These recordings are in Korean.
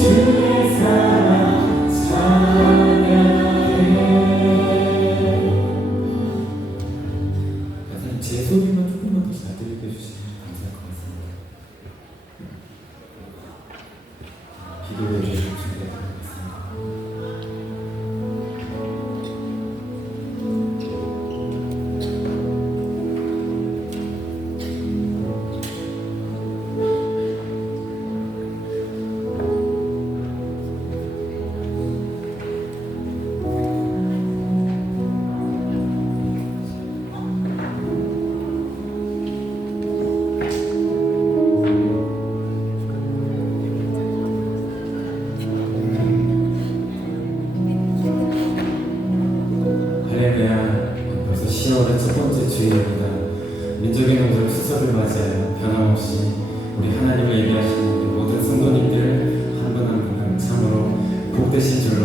주의 사랑 찬양해. 제 소리만 조금만 더 잘 들리게 해주시면 감사할 것 같습니다. 기도해 주실 준비하겠습니다. 할렐루야. 벌써 10월의 첫 번째 주일입니다. 민족의 명절 추석을 맞이하여 변함없이 우리 하나님을 예배하시는 우리 모든 성도님들 한 분 한 분 참으로 복되신 줄로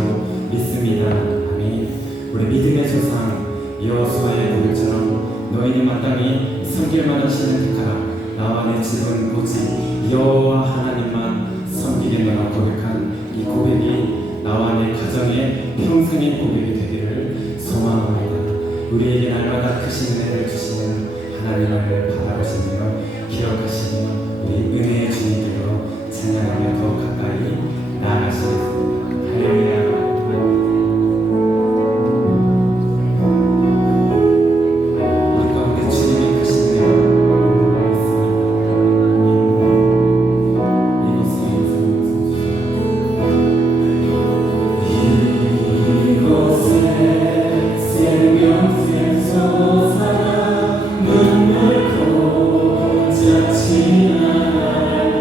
믿습니다. 아멘. 우리 믿음의 조상 여호수아의 고백처럼 너희는 마땅히 섬길 만한 신을 택하라. 나와 내 집은 오직 여호와 하나님만 섬기겠노라 고백한 이 고백이 나와 내 가정의 평생의 고백이 되기를 소망합니다. 우리에게 날마다 크신 은혜를 주시는 하나님을 바라보시며 기억하시며 우리 은혜의 주님들로 찬양하며 더 가까이 나아가시겠습니다. 할렐루야. 우리 가운데 주님의 크신 은혜가 눈물 고자 지나갈게.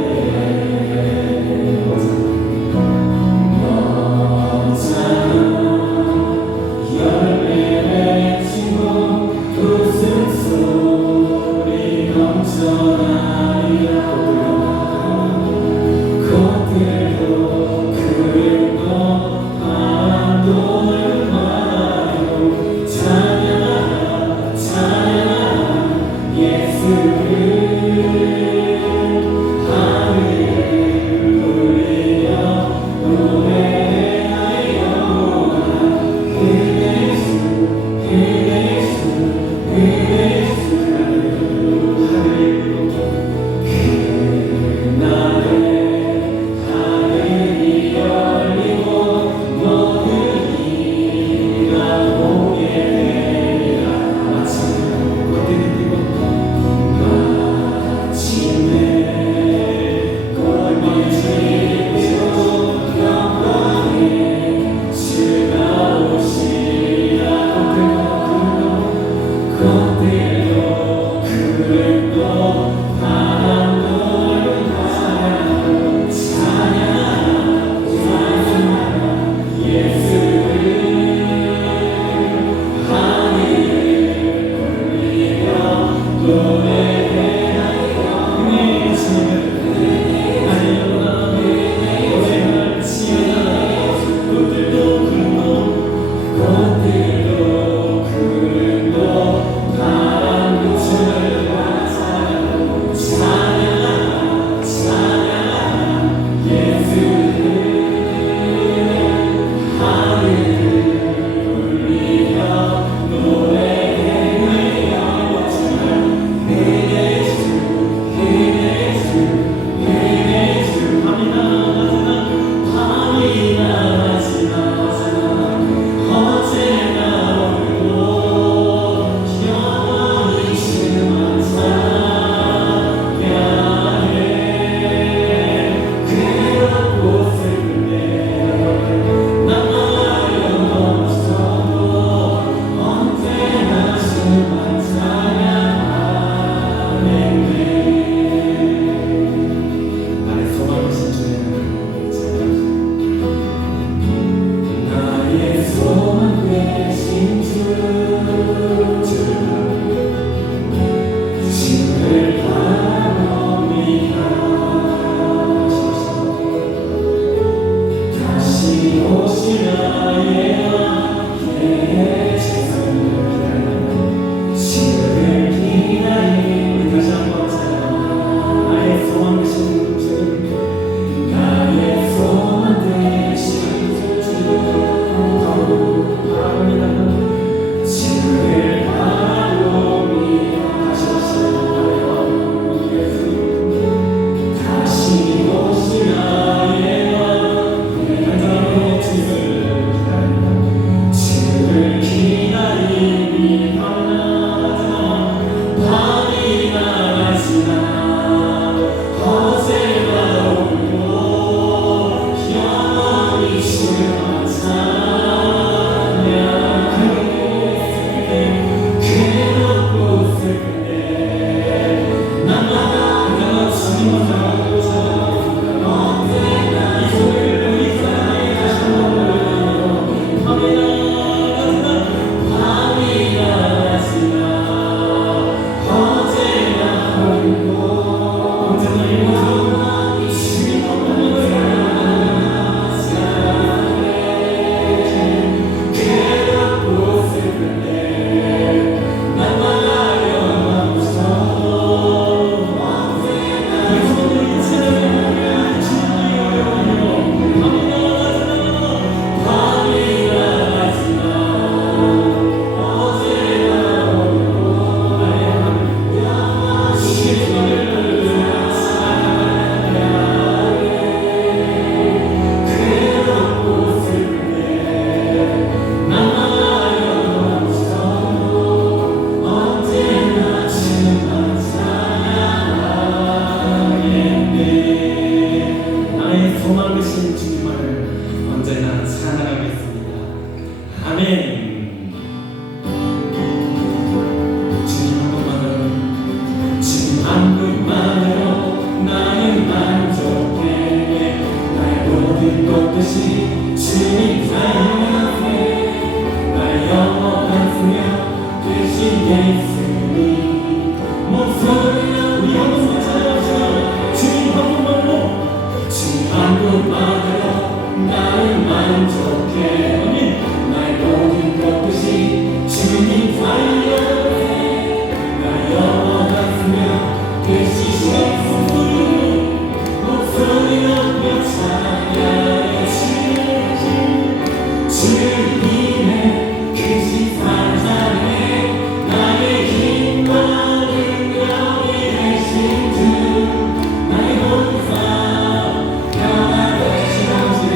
이루신 주님을 언제나 찬양하겠습니다. 아멘. 주님 한 분만으로, 주님 한 분만으로 나는 만족해. 나의 모든 것들이 주님 사랑하세. 나의 영원한 수명 되신 예수님. 목소리로 우리 한 분만 찬양합시다. 주님 한 분만으로, 주님 한 분만으로 나는 만족해. 나의 모든 것들이 주님 사랑하세. 나의 영원한 수명 되신 예수님. 목소리로 찬양해. 주님의 크신 사랑 찬양해. 나의 힘과 능력이 되신 주. 나의 모든 삶 변화되신 당신의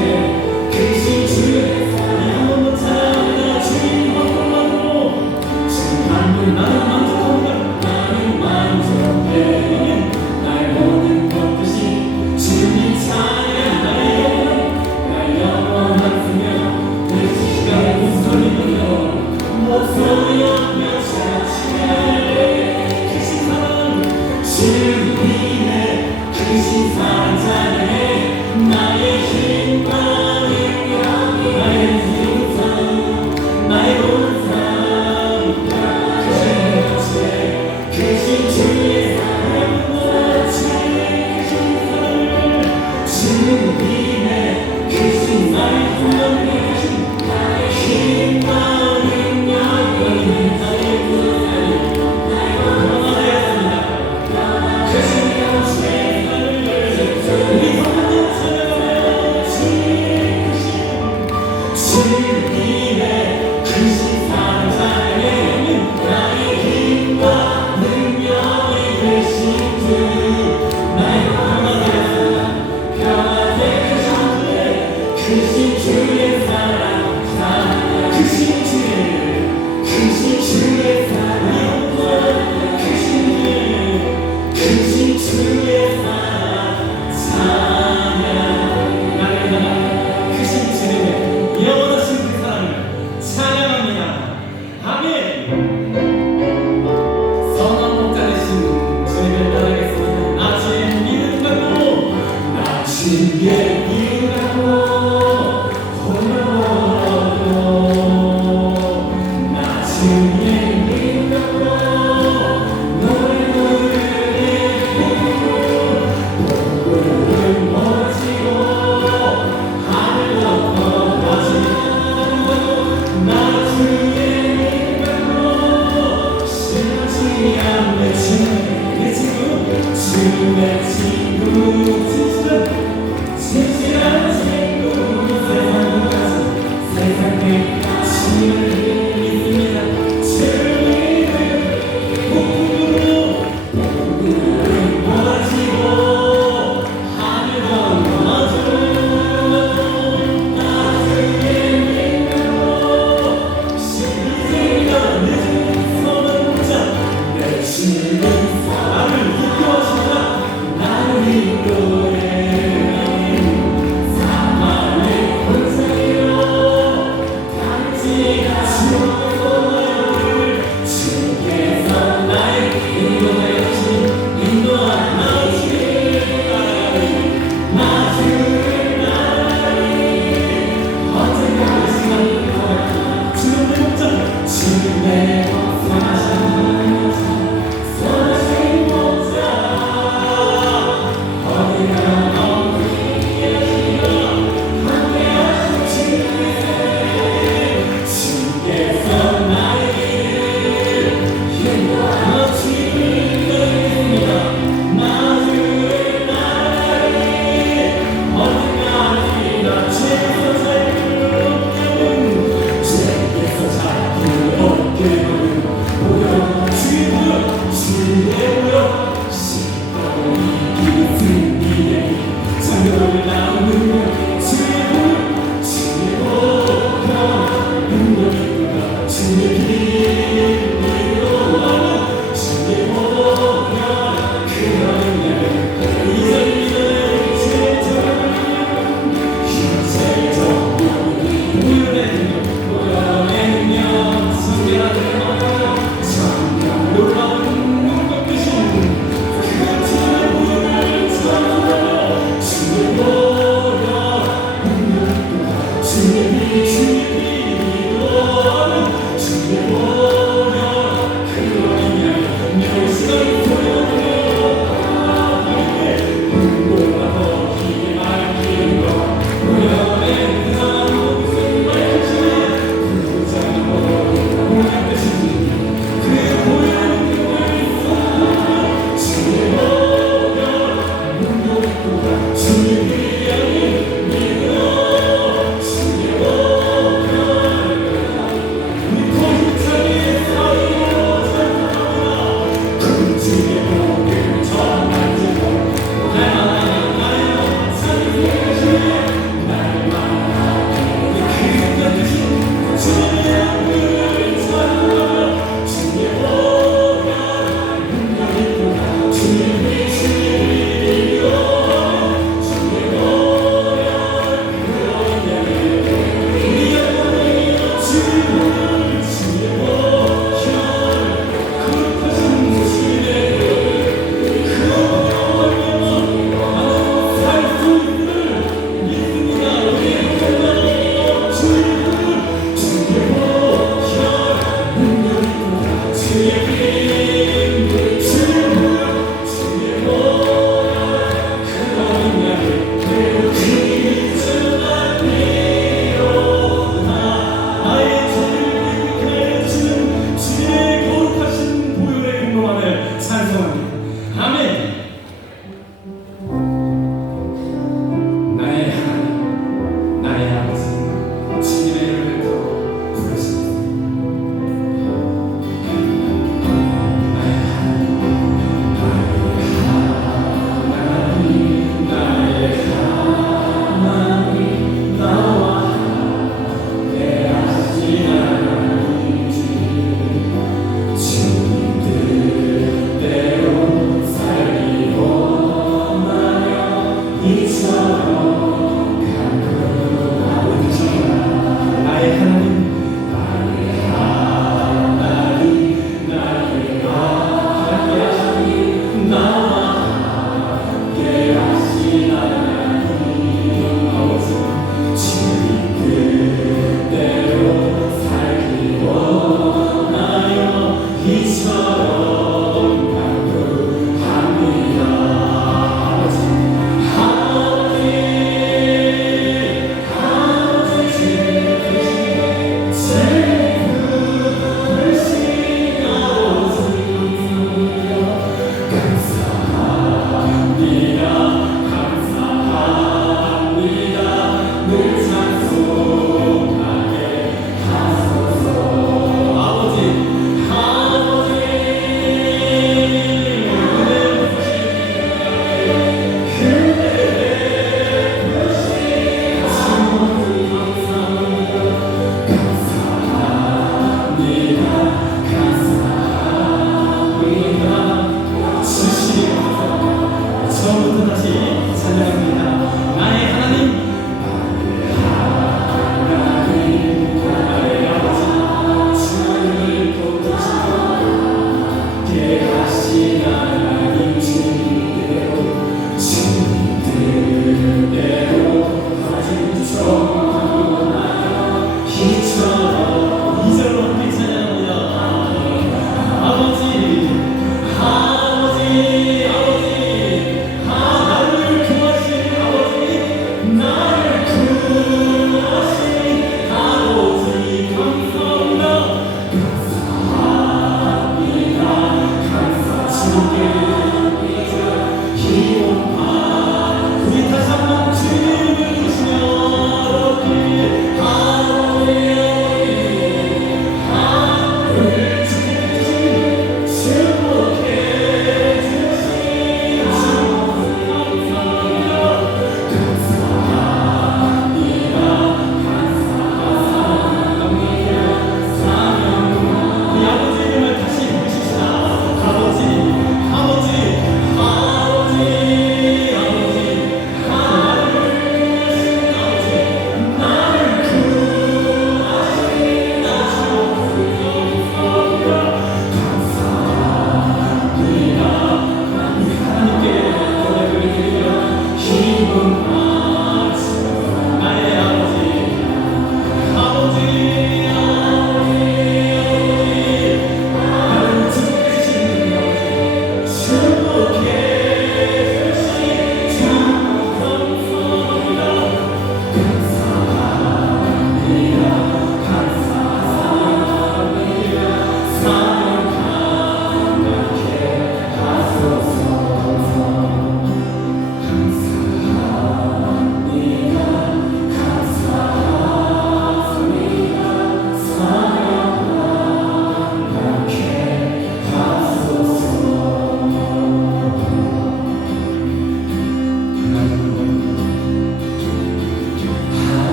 크신 주의 사랑 한 번만 찬양해. 주님 한 분만으로, 주님 한 분 나는 만족합니다. 나는 만족해. 나의 모든 것들이 주님 찬양. 나의 영원한 수명 되신 예수님. 목소리여 찬양해. 크신 사랑 주님의 크신 사랑 찬양해. 나의 힘과 능력이 나의 생사 나의 모든 삶 크신 주의 사랑 주님의 크신 사랑 나의 힘과 주님의 크신 사랑 찬양해. 나의 힘과 능력이 되신 주. 나의 크신 주의 사랑 찬양. 크신 주의 사랑 크신 주의 사랑 찬양. 나의 크신 주님의 영원하신 그 사랑을 찬양합니다. 아멘. 선한 목자 되신 주님을 따르겠습니다. 나 주의 믿음 갖고, 나 주의 믿음 갖고 홀로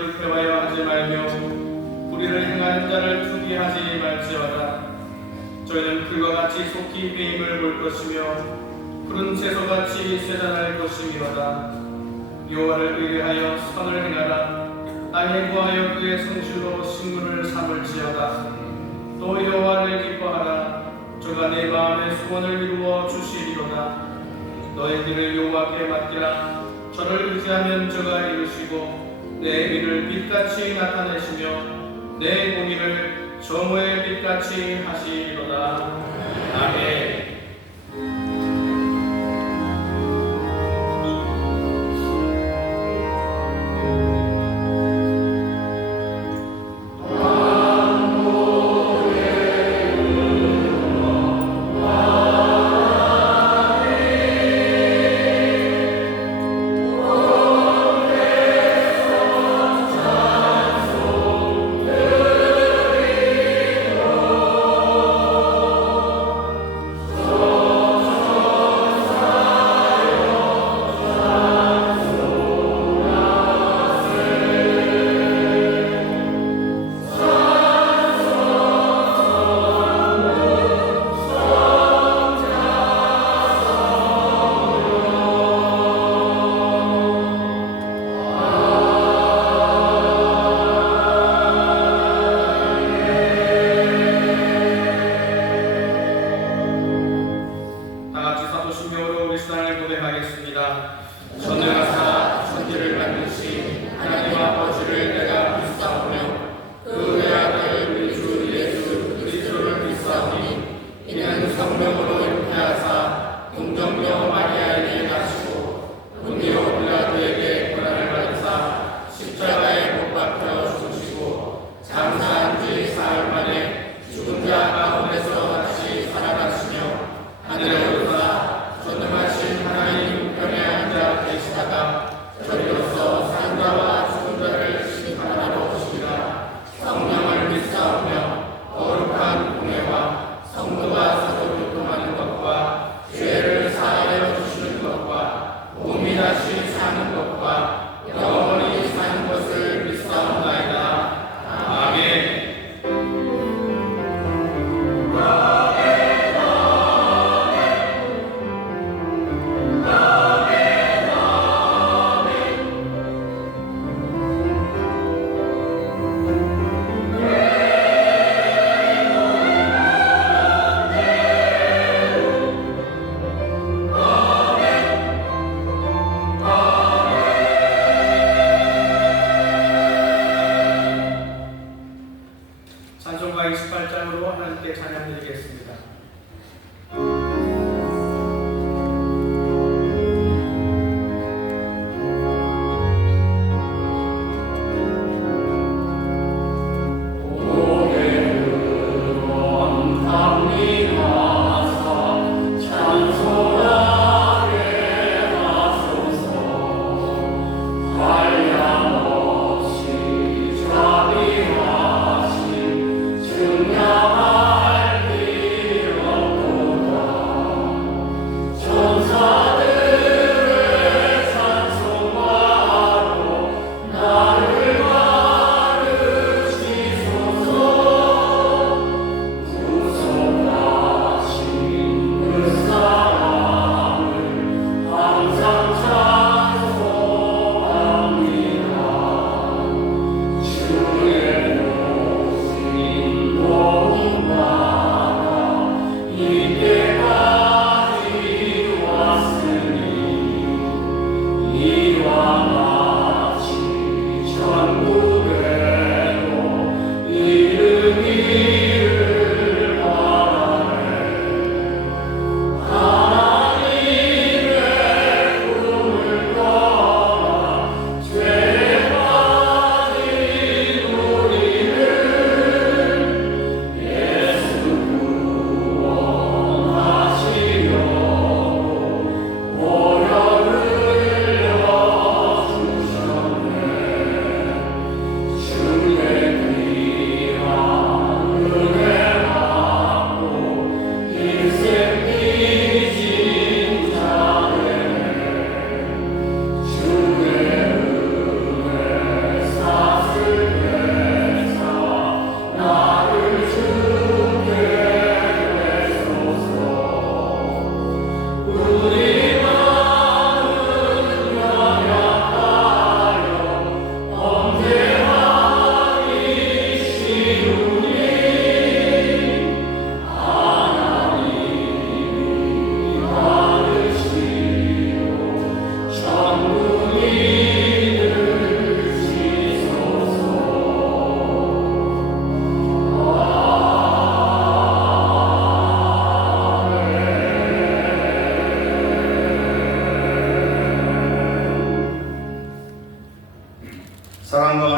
불쾌하여 하지 말며 불의를 행하는 자를 투기하지 말지어다. 저희는 풀과 같이 속히 배임을 볼 것이며 푸른 채소같이 쇠잔할 것이미로다. 여호와를 의뢰하여 선을 행하라. 땅에 구하여 그의 성실로 식물을 삼을지어다. 또 여호와를 기뻐하라. 저가 내 마음의 소원을 이루어 주시리로다. 너의 길을 여호와께 맡기라. 저를 의지하면 저가 이루시고 내 의를 빛같이 나타내시며 내 공의를 정오의 빛같이 하시리로다. 아멘.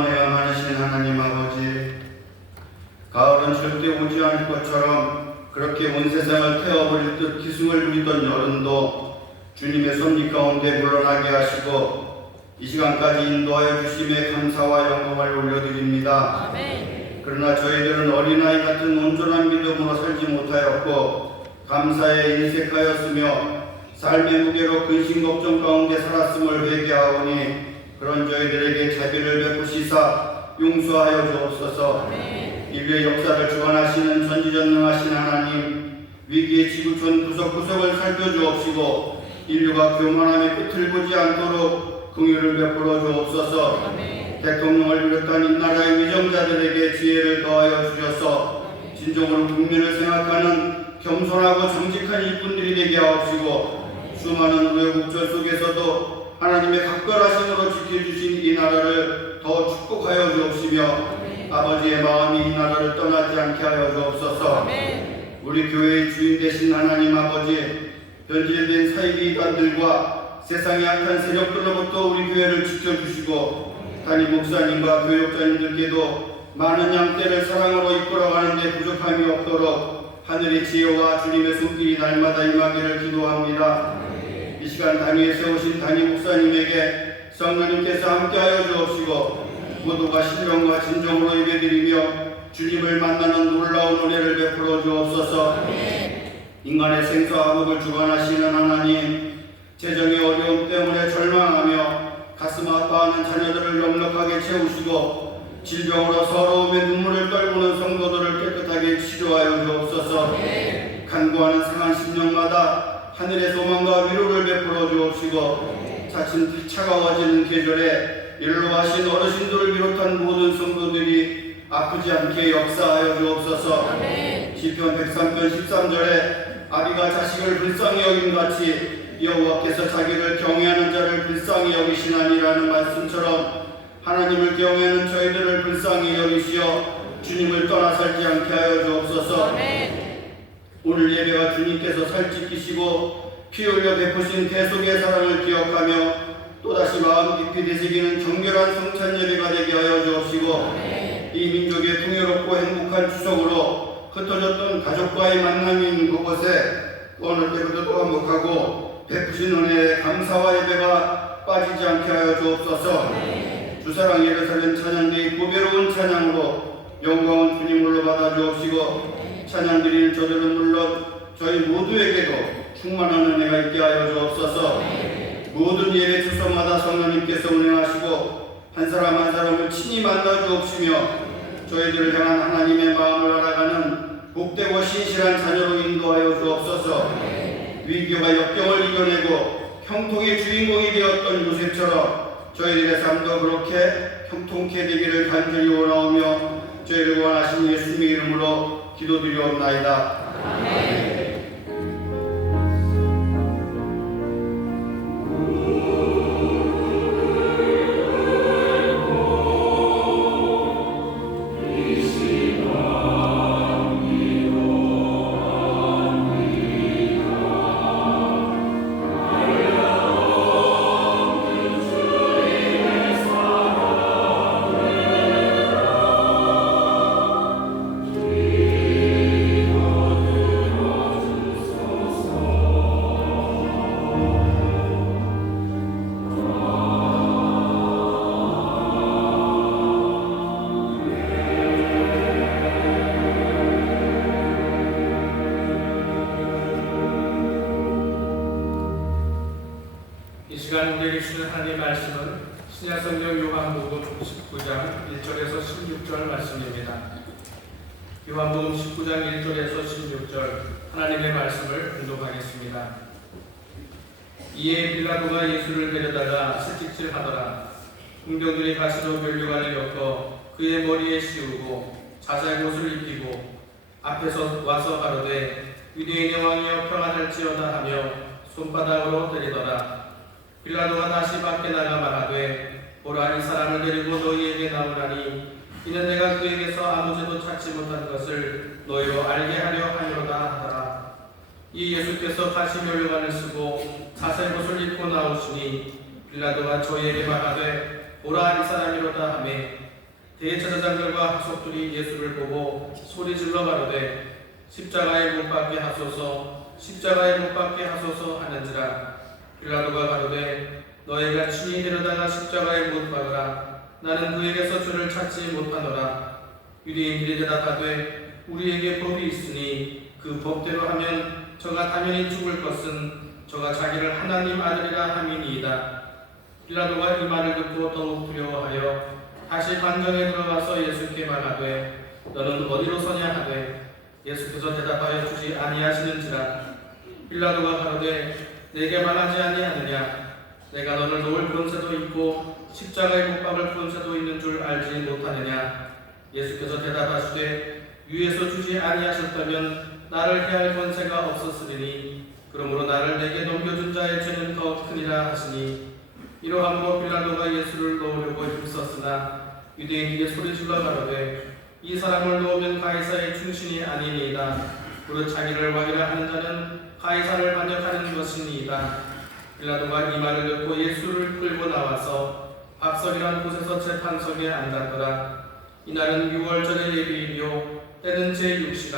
놀라운 행함 하시는 하나님 아버지, 가을은 절대 오지 않을 것처럼 그렇게 온 세상을 태워버릴 듯 기승을 부리던 여름도 주님의 섭리 가운데 물러나게 하시고 이 시간까지 인도하여 주심에 감사와 영광을 올려드립니다. 아멘. 그러나 저희들은 어린아이 같은 온전한 믿음으로 살지 못하였고 감사에 인색하였으며 삶의 무게로 근심 걱정 가운데 살았음을 회개하오니 그런 저희들에게 자비를 베푸시사 용서하여 주옵소서. 인류의 역사를 주관하시는 전지전능하신 하나님, 위기의 지구촌 구석구석을 살펴주옵시고 인류가 교만함의 끝을 보지 않도록 긍휼을 베풀어 주옵소서. 대통령을 비롯한 이 나라의 위정자들에게 지혜를 더하여 주셔서 진정으로 국민을 생각하는 겸손하고 정직한 일꾼들이 되게 하옵시고 수많은 우여곡절 속에서도 하나님의 각별하심으로 지켜주신 이 나라를 더 축복하여 주옵시며 아버지의 마음이 이 나라를 떠나지 않게 하여 주옵소서. 우리 교회의 주인 되신 하나님 아버지, 변질된 사이비 이단들과 세상의 악한 세력들로부터 우리 교회를 지켜주시고 담임 목사님과 교육자님들께도 많은 양떼를 사랑으로 이끌어가는 데 부족함이 없도록 하늘의 지혜와 주님의 손길이 날마다 임하기를 기도합니다. 이 시간 단위에 세우신 담임 목사님에게 성령님께서 함께하여 주옵시고 모두가 신령과 진정으로 예배드리며 주님을 만나는 놀라운 은혜를 베풀어 주옵소서. 인간의 생사와 복을 주관하시는 하나님, 재정의 어려움 때문에 절망하며 가슴 아파하는 자녀들을 넉넉하게 채우시고 질병으로 서러움의 눈물을 떨구는 성도들을 깨끗하게 치료하여 주옵소서. 간구하는 상한 심령마다 하늘의 소망과 위로를 베풀어 주옵시고 차츰 차가워지는 계절에 일로하신 어르신들을 비롯한 모든 성도들이 아프지 않게 역사하여 주옵소서. 시편 103편 13절에 아비가 자식을 불쌍히 여김같이 여호와께서 자기를 경외하는 자를 불쌍히 여기시나니라는 말씀처럼 하나님을 경외하는 저희들을 불쌍히 여기시어 주님을 떠나 살지 않게 하여 주옵소서. 오늘 예배가 주님께서 살찌키시고 피 흘려 베푸신 대속의 사랑을 기억하며 또다시 마음 깊이 되새기는 정결한 성찬 예배가 되게 하여 주옵시고 이 민족의 풍요롭고 행복한 추석으로 흩어졌던 가족과의 만남이 있는 그곳에 어느 때보다도 화목하고 베푸신 은혜에 감사와 예배가 빠지지 않게 하여 주옵소서. 주사랑 예루살렘 찬양대의 고배로운 찬양으로 영광은 주님으로 받아 주옵시고 찬양 드리는 저들은 물론 저희 모두에게도 충만한 은혜가 있게 하여 주옵소서. 모든 예배 주소마다 성령님께서 운행하시고 한 사람 한 사람을 친히 만나 주옵시며 저희들을 향한 하나님의 마음을 알아가는 복되고 신실한 자녀로 인도하여 주옵소서. 위기와 역경을 이겨내고 형통의 주인공이 되었던 요셉처럼 저희들의 삶도 그렇게 형통케 되기를 간절히 원하오며 저희를 원하신 예수님의 이름으로 기도드리옵나이다. 아멘. 이 시간 우리에게 주신 하나님의 말씀은 신약성경 요한복음 19장 1절에서 16절 말씀입니다. 요한복음 19장 1절에서 16절 하나님의 말씀을 공독하겠습니다. 이에 빌라도가 예수를 데려다가 채찍질하더라. 군병들이 가시로 면류관을 엮어 그의 머리에 씌우고 자살옷을 입히고 앞에서 와서 가로되 유대인의 왕이여 평안할지어다 하며 손바닥으로 때리더라. 빌라도가 다시 밖에 나가 말하되 보라 이 사람을 데리고 너희에게 나오라니 이는 내가 그에게서 아무 죄도 찾지 못한 것을 너희로 알게 하려 하노라 하더라. 이 예수께서 다시 면류관을 쓰고 자살옷을 입고 나오시니 빌라도가 저희에게 말하되 보라 이 사람이로다 하매 대제사장들과 하석들이 예수를 보고 소리질러 가로되 십자가에 못 박게 하소서 십자가에 못 박게 하소서 하는지라. 빌라도가 가로되 너희가 친히 데려다가 십자가에 못 박으라. 나는 그에게서 죄를 찾지 못하노라. 유대인들이 대답하되 우리에게 법이 있으니 그 법대로 하면 저가 당연히 죽을 것은 저가 자기를 하나님 아들이라 함이니이다. 빌라도가 이 말을 듣고 더욱 두려워하여 다시 관정에 들어가서 예수께 말하되 너는 어디로 서냐 하되 예수께서 대답하여 주지 아니하시는지라. 빌라도가 가로되 내게 말하지 아니하느냐. 내가 너를 놓을 권세도 있고 십자가에 못 박을 권세도 있는 줄 알지 못하느냐. 예수께서 대답하시되 위에서 주지 아니하셨다면 나를 해할 권세가 없었으리니 그러므로 나를 내게 넘겨준 자의 죄는 더 크니라 하시니. 이러함으로 빌라도가 예수를 놓으려고 힘썼으나 유대인에게 소리질러 가로되 이 사람을 놓으면 가이사의 충신이 아니니이다. 무릇 자기를 왕이라 하는 자는 가이사를 반역하는 것이니이다. 빌라도가 이 말을 듣고 예수를 끌고 나와서 박석이란 곳에서 재판석에 앉았더라. 이날은 6월절의 예비일이요 때는 제6시라.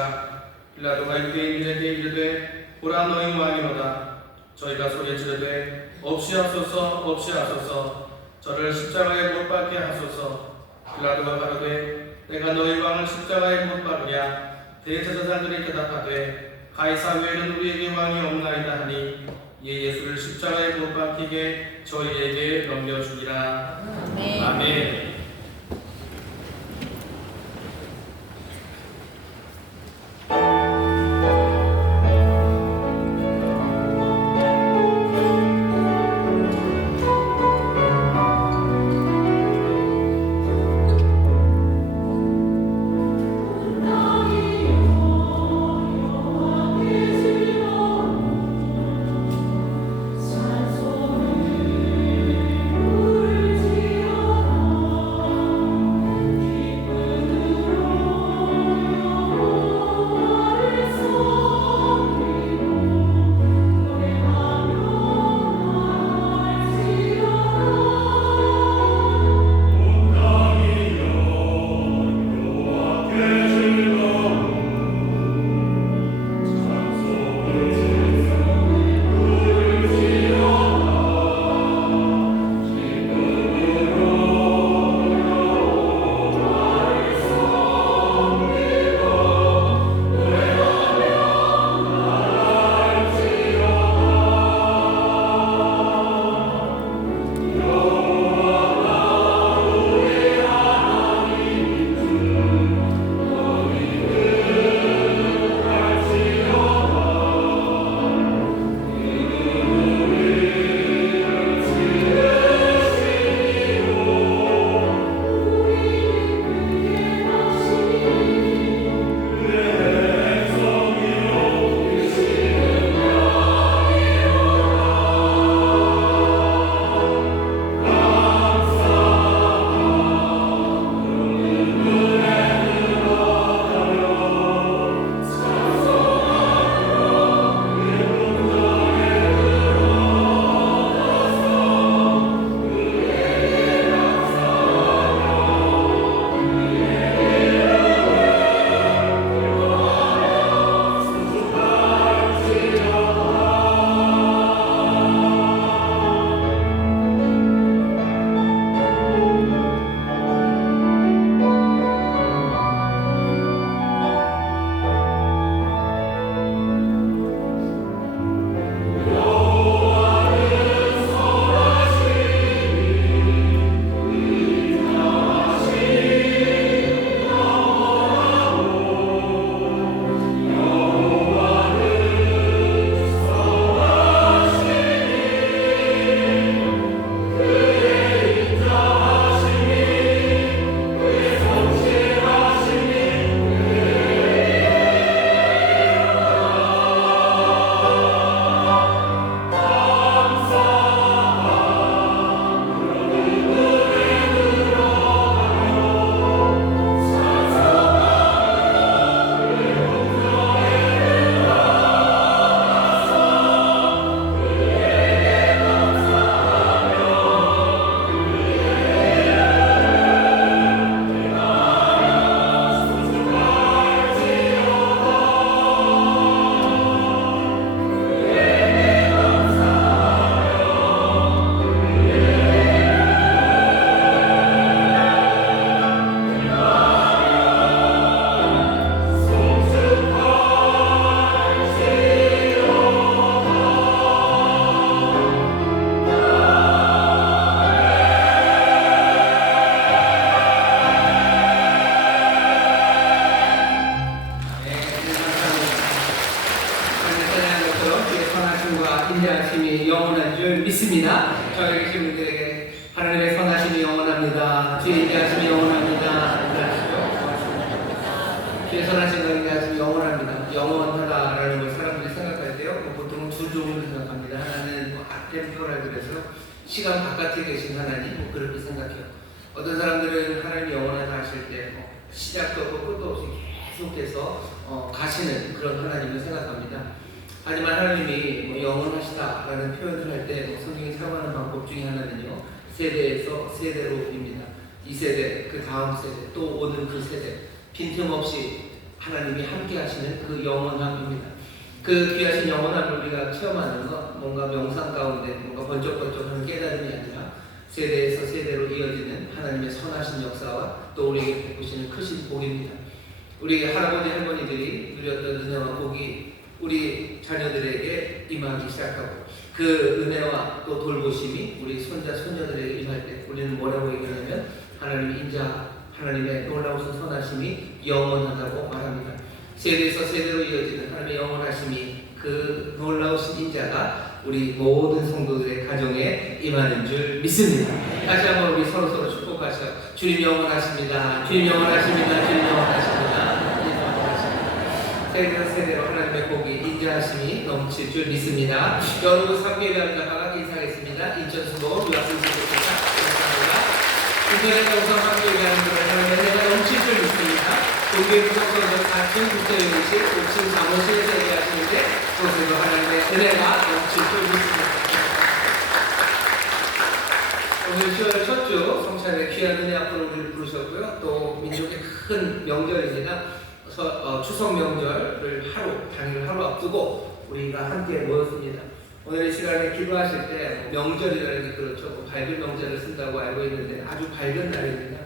빌라도가 유대인들에게 이르되 보라 너희 왕이로다. 저희가 소리 지르되 없이하소서 없이하소서 저를 십자가에 못 박게 하소서. 빌라도가 가로되 내가 너희 왕을 십자가에 못 박으랴. 대제사장들이 대답하되 가이사 외에는 우리에게 왕이 없나이다 하니 이에 예수를 십자가에 못 박히게 저희에게 넘겨주니라. 아멘. 산소를 믿습니다. 저희 계신 분들에게 하나님의 선하심이 영원합니다. 주의 인자하심이 영원합니다. 주의 선하심과 인자하심이 영원합니다. 영원하다라는 걸 사람들이 생각할 때요, 보통은 두 종류로 생각합니다. 하나는 아템포랄, 그래서 시간 바깥에 계신 하나님, 그렇게 생각해요. 어떤 사람들은 하나님이 영원하다 하실 때 시작도 없고 끝도 없이 계속해서 가시는 그런 하나님을 생각합니다. 하지만 하나님이 영원하시다라는 표현을 할 때 성경이 사용하는 방법 중에 하나는요, 세대에서 세대로입니다. 이 세대, 그 다음 세대, 또 오는 그 세대, 빈틈없이 하나님이 함께 하시는 그 영원함입니다. 그 귀하신 영원함을 우리가 체험하는 것, 뭔가 명상 가운데 뭔가 번쩍번쩍하는 깨달음이 아니라 세대에서 세대로 이어지는 하나님의 선하신 역사와 또 우리에게 베푸시는 크신 복입니다. 우리 할아버지 할머니들이 누렸던 은혜와 복이 우리 자녀들에게 임하기 시작하고, 그 은혜와 또 돌보심이 우리 손자 손녀들에게 임할 때 우리는 뭐라고 얘기하냐면 하나님의 인자, 하나님의 놀라우신 선하심이 영원하다고 말합니다. 세대에서 세대로 이어지는 하나님의 영원하심이, 그 놀라우신 인자가 우리 모든 성도들의 가정에 임하는 줄 믿습니다. 다시 한번 우리 서로 축복하시죠. 주님 영원하십니다. 주님 영원하십니다. 주님 영원하십니다. 세대에서 세대로 하나님의 복이 인자하심이 넘칠 줄 믿습니다. 여러분 삼계회합 작가가 인사하겠습니다. 인천수도 유학생들입니다. 감사합니다. 인천에서 우선 삼계회합 하나님의 은혜가 넘칠 줄 믿습니다. 동계 부석선도 4층 국제유니시 5층 사무실에서 얘기하시는데 그곳에도 하나님의 은혜가 넘칠 줄 믿습니다. 오늘 10월 첫 주 성찬의 귀한 은혜 앞으로 우리를 부르셨고요. 또 민족의 큰 명절입니다. 추석 명절을 당일 하루 앞두고 우리가 함께 모였습니다. 오늘 이 시간에 기도하실 때 명절이라는 게 그렇죠. 밝은 명절을 쓴다고 알고 있는데 아주 밝은 날입니다.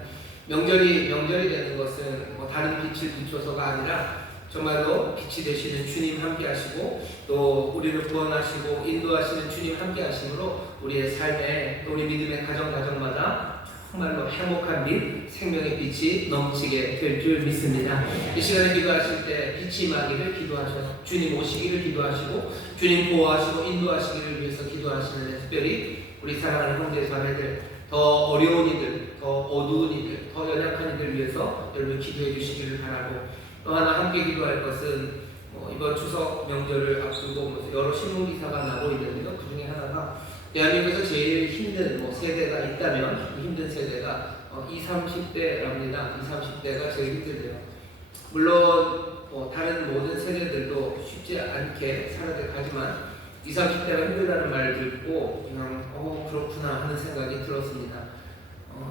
명절이 되는 것은 다른 빛을 비춰서가 아니라 정말로 빛이 되시는 주님 함께 하시고, 또 우리를 구원하시고 인도하시는 주님 함께 하심으로 우리의 삶에, 또 우리 믿음의 가정마다 정말로 행복한 빛, 생명의 빛이 넘치게 될 줄 믿습니다. 이 시간에 기도하실 때 빛이 임하기를 기도하셔서 주님 오시기를 기도하시고, 주님 보호하시고 인도하시기를 위해서 기도하시는데, 특별히 우리 사랑하는 형제 자매들, 더 어려운 이들, 더 어두운 이들, 더 연약한 이들 위해서 여러분 기도해 주시기를 바라고, 또 하나 함께 기도할 것은 이번 추석 명절을 앞두고 여러 신문기사가 나고 있는데요. 그 중에 하나가 대한민국에서 제일 힘든 세대가 있다면 그 힘든 세대가 20, 30대랍니다. 20, 30대가 제일 힘들대요. 물론 다른 모든 세대들도 쉽지 않게 살아야 가지만 20, 30대가 힘들다는 말을 듣고 그냥 그렇구나 하는 생각이 들었습니다.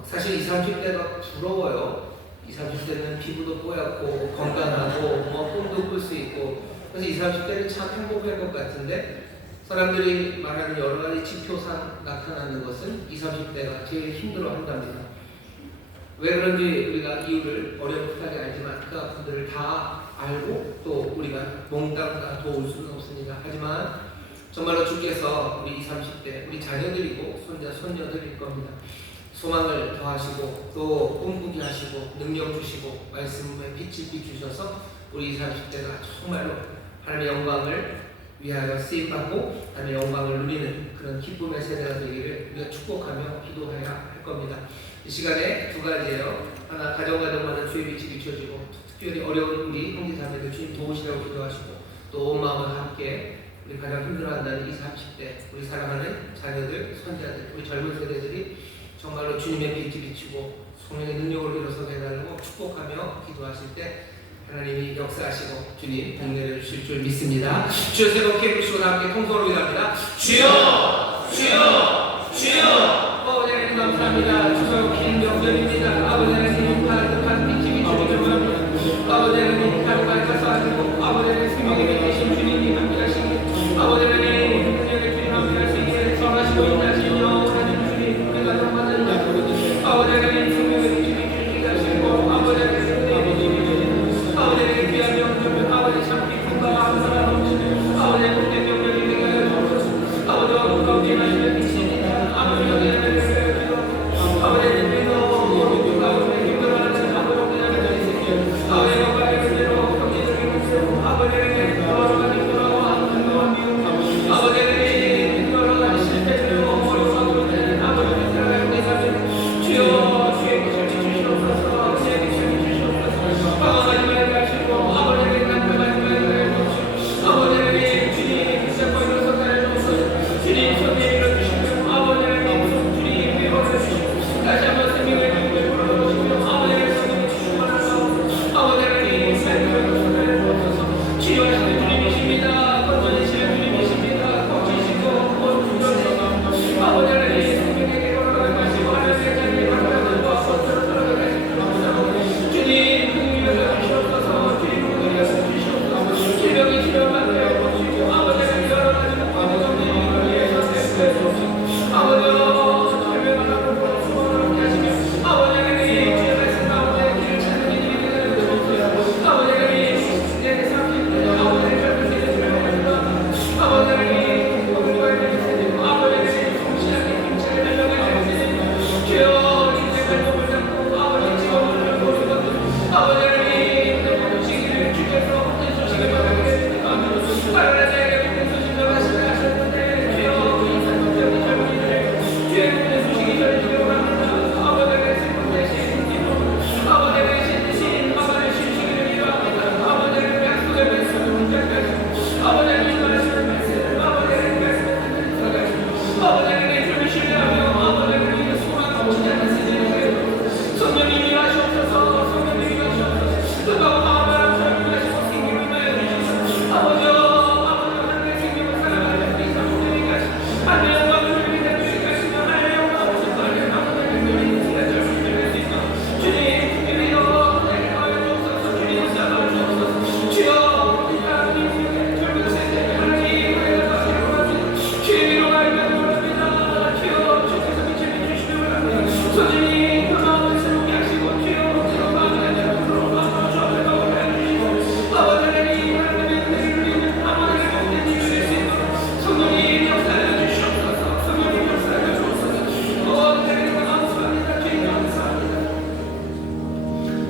사실 20, 30대가 부러워요. 20, 30대는 피부도 뽀얗고 건강하고 꿈도 꿀 수 있고, 그래서 20, 30대는 참 행복할 것 같은데, 사람들이 말하는 여러 가지 지표상 나타나는 것은 20, 30대가 제일 힘들어 한답니다. 왜 그런지 우리가 이유를 어렴풋하게 알지만 그 아픔들을 다 알고 또 우리가 몽땅 다 도울 수는 없습니다. 하지만 정말로 주께서 우리 20, 30대, 우리 자녀들이고 손자, 손녀들일 겁니다. 소망을 더하시고 또 꿈꾸게 하시고 능력 주시고 말씀에 빛을 비추셔서 우리 20, 30대가 정말로 하나님의 영광을 위하여 쓰임받고 하나님의 영광을 누리는 그런 기쁨의 세대가 되기를 우리가 축복하며 기도해야 할 겁니다. 이 시간에 두 가지예요. 하나, 가정마다 주의 빛이 비춰지고, 특별히 어려운 우리 형제자매들 주님 도우시라고 기도하시고, 또 온 마음을 함께 우리 가장 힘들어한다는 20, 30대 우리 사랑하는 자녀들, 손자들, 우리 젊은 세대들이 정말로 주님의 빛이 비치고 성령의 능력을 일어서게 해달라고 축복하며 기도하실 때 하나님이 역사하시고 주님 복내려 주실 줄 믿습니다. 주여 새롭게 부르시고 함께 통성으로 기도합니다. 주여! 주여! 주여! 아버지 하나님 감사합니다. 추석 긴 명절입니다. 아버지 하나님 가득한 빛이 비추고 들어갑니다. 아버지 하나님 가득한 사랑이고, 아버지 하나님 생명의 빛 되신 주님이 함께 하시기, 아버지 하나님 능력의 주님 함께 하시기에 선하시고 인자하시며 하나님 주님 우리가 넘어가는 아버지 하나님 생명의 빛이 비추시기 하시고, 아버지 하나님 아버지의 귀한 명절, 아버지 참 기쁨과 감사가 넘치는 아버지의 복된 명절이 되게 하여 주옵소서. 아버지 어둠 가운데 하시는 빛입니다. 아버지 여기 하나님을 아버지 믿어 가운데 힘들어하는 아버지 하나님 내 모든 시기를 주께서 모든 소식을 전하게 됩니다. 다른 자에게 모든 소식을 말씀하셨는데 주여 이 산업적인 젊은이들의 주의 모든 소식이 전해지려고 합니다. 아버지 하나님 슬픔 대신 기도 아버지 하나님 신으신 아버지 신시기를 기도합니다. 아버지 하나님 약속의 말씀 문장까지 아버지 하나님 말씀을 말씀 아버지 하나님 말씀을 들어가시고 아버지 하나님 주를 신뢰하며 아버지 하나님의 소망 넘치지 않는 세대를 성령님이 하시옵소서 성령님이 하시옵소서 뜨거운 마음을 설명하시고 생명을 임하여 주시옵소서 아버지여 하나님의 생명을 살아가는 우리 성도들에게 하시고 하늘의 영광을 위해 주시며 하늘의 영광을 주시며 아버지의 능력이 지나 절실할 수 있어 주님 주님이여 내게 하여 주옵소서 주님 살아 주옵소서 주여 이 하나님 젊은 세대 하나님 우리가 사랑하시고 주님으로 말미암아 원합니다 주여 주께서 빛을 주시며 원합니다 소중히 그 마음을 새롭게 하시고 주여 그 마음을 내려놓고 마음을 주옵소서 원하시고 아버지 하나님 하나님의 은혜를 누리는 아버지 하나님의 은혜를 누릴 수 있도록 성령님 역사하여 주시옵소서 성령님 역사하여 주옵소서 하나님과 감사합니다 주님 감사합니다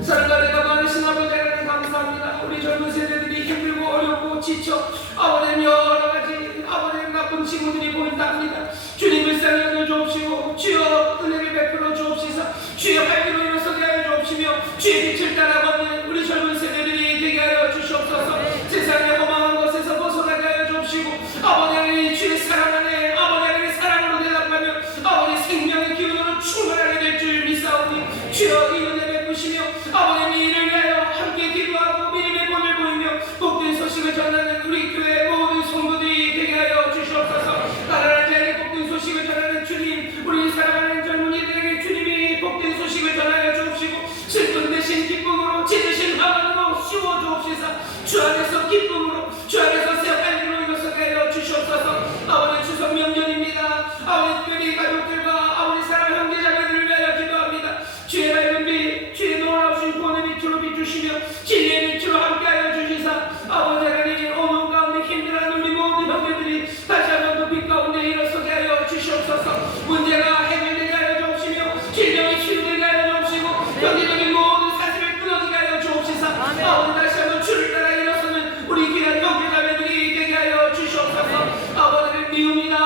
사랑과 내가 많으신 아버지 하나님 감사합니다 우리 젊은 세대들이 힘들고 어렵고 지쳐 아버지 여러 가지 아버지 나쁜 친구들이 보인답니다 주님 불쌍히 여겨 주옵시고 주여 은혜를 베풀어 주옵시사 주여 밝기로 일어서게 하여 주옵시며 주의 빛을 따라 걷는 우리 젊은 세대들이 되게 하여 주시옵소서 세상의 험한 것에서 벗어나게 하여 주옵시고 아버지 하나님 주의 사랑 안에 아버지 하나님의 사랑으로 대답하며 아버지 생명의 기운으로 충만하게 될 줄 믿사오니 주여 이 은혜 베푸시며 아버지 이를 위하여 함께 기도하고 믿음의 본을 보이며 복된 소식을 전하는 우리 교회 모든 성도들이 되게 하여 주시옵소서 나라는 자에게 복된 소식을 전하는 주님 우리 사랑하는 젊은이들에게 주님이 복된 소식을 전하여 주옵시고 슬픈 대신 기쁨으로 짖으신 마음으로 씌워 주옵시사 주 안에서 기쁨으로 주 안에서 새 삶으로 일어서게 하여 주시옵소서 아버지 추석 명절입니다 아버지 특별히 가족들과 아버지 사랑 형제자매들을 위하여 기도합니다 주의 밝은 빛 주의 놀라우신 구원의 빛으로 비추시며 진리의 빛으로 함께하여 주시사 아버지 하나님 어두운 가운데 힘들어하는 우리 모든 형제들이 다시 한번 그 빛 가운데 일어서게 하여 주시옵소서 문제가 해결되게 하여 주옵시며 질병이 치유되게 하여 주옵시고 경제적인 모든 사슬을 끊어지게 하여 주옵시사 아버지 다시 한번 주를 따라 일어서는 우리 귀한 형제자매들이 되게 하여 주시옵소서 아버지를 미웁니다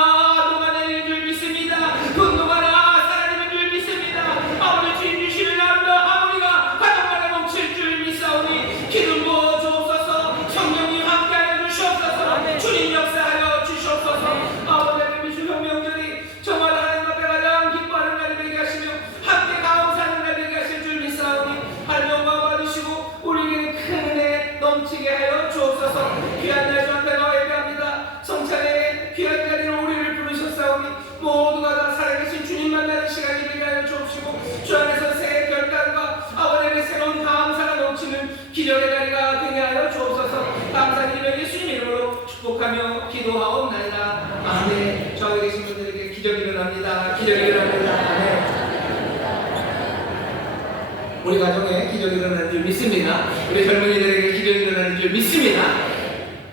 녹아내릴 줄 믿습니다 분노가라 사라지는 줄 믿습니다 아버지 주인 주시는 남자 아버지가 가족만에 넘칠 줄 믿사오니 기름 부어 주옵소서 성령님 함께하여 주시옵소서 주님 역사하여 주시옵소서 아버지 하나님 주형 명절이 정말 하나님 앞에 가장 기뻐하는 날이 되게 하시며 함께 감사하는 날이 되게 하실 줄 믿사오니 하나님 영광 받으시고 우리에게 큰 은혜 넘치게 하여 주옵소서 귀한 날 주 앞에 나와 예배합니다 성찬에 귀한 자리로 우리를 부르셨사오니 모두가 다 살아계신 주님 만나는 시간이 되게 하여 주옵시고 주 안에서 새 결단과 아버지의 새로운 감사가 넘치는 기적의 자리가 되게 하여 주옵소서 감사드리며 예수님 이름으로 축복하며 기도하옵나이다 아멘 저기 계신 분들에게 기적이 일어납니다 기적이 일어납니다 아멘 우리 가정에 기적이 일어나는 줄 믿습니다 우리 젊은이들에게 기적이 일어나는 줄 믿습니다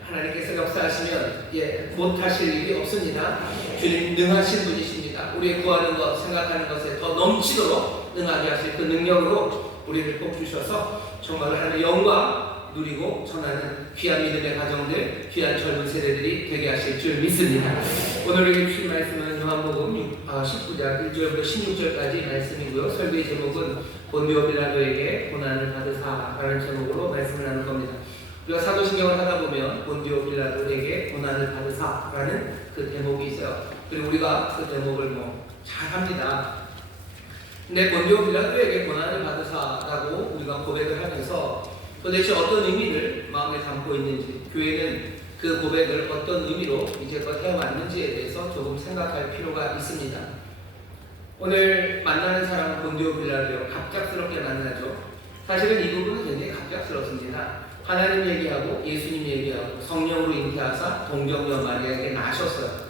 하나님께서 역사하시면 못하실 일이 없습니다 주님 능하신 분이십니다 우리의 구하는 것 생각하는 것에 더 넘치도록 능하게 하실 그 능력으로 우리를 뽑주셔서 정말 하나님의 영광 누리고 전하는 귀한 믿음의 가정들 귀한 젊은 세대들이 되게 하실 줄 믿습니다 오늘 우리에게 주신 말씀은 요한복음 19장 1절부터 16절까지 말씀이고요 설교의 제목은 본디오 빌라도에게 고난을 받으사라는 제목으로 말씀을 나눌 겁니다 우리가 사도신경을 하다 보면 본디오 빌라도에게 고난을 받으사라는 그 대목이 있어요 그리고 우리가 그 대목을 잘합니다 근데 본디오 빌라도에게 고난을 받으사라고 우리가 고백을 하면서 도대체 어떤 의미를 마음에 담고 있는지 교회는 그 고백을 어떤 의미로 이제껏 해왔는지에 대해서 조금 생각할 필요가 있습니다 오늘 만나는 사람은 본디오 빌라도요 갑작스럽게 만나죠 사실은 이 부분은 굉장히 갑작스럽습니다 하나님 얘기하고 예수님 얘기하고 성령으로 잉태하사 동정녀 마리아에게 나셨어요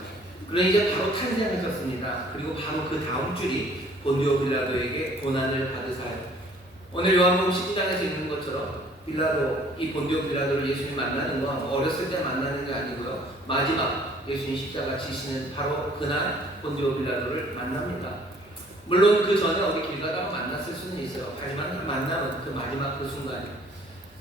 그러니 이제 바로 탄생하셨습니다 그리고 바로 그 다음 줄이 본디오 빌라도에게 고난을 받으사요 오늘 요한복음 19장에서 있는 것처럼 빌라도, 이 본디오 빌라도를 예수님 만나는 건 어렸을 때 만나는 게 아니고요 마지막 예수님 십자가 지시는 바로 그날 본디오 빌라도를 만납니다 물론 그 전에 어디 길 가다가 만났을 수는 있어요. 하지만 그 만남은 그 마지막 그 순간이에요.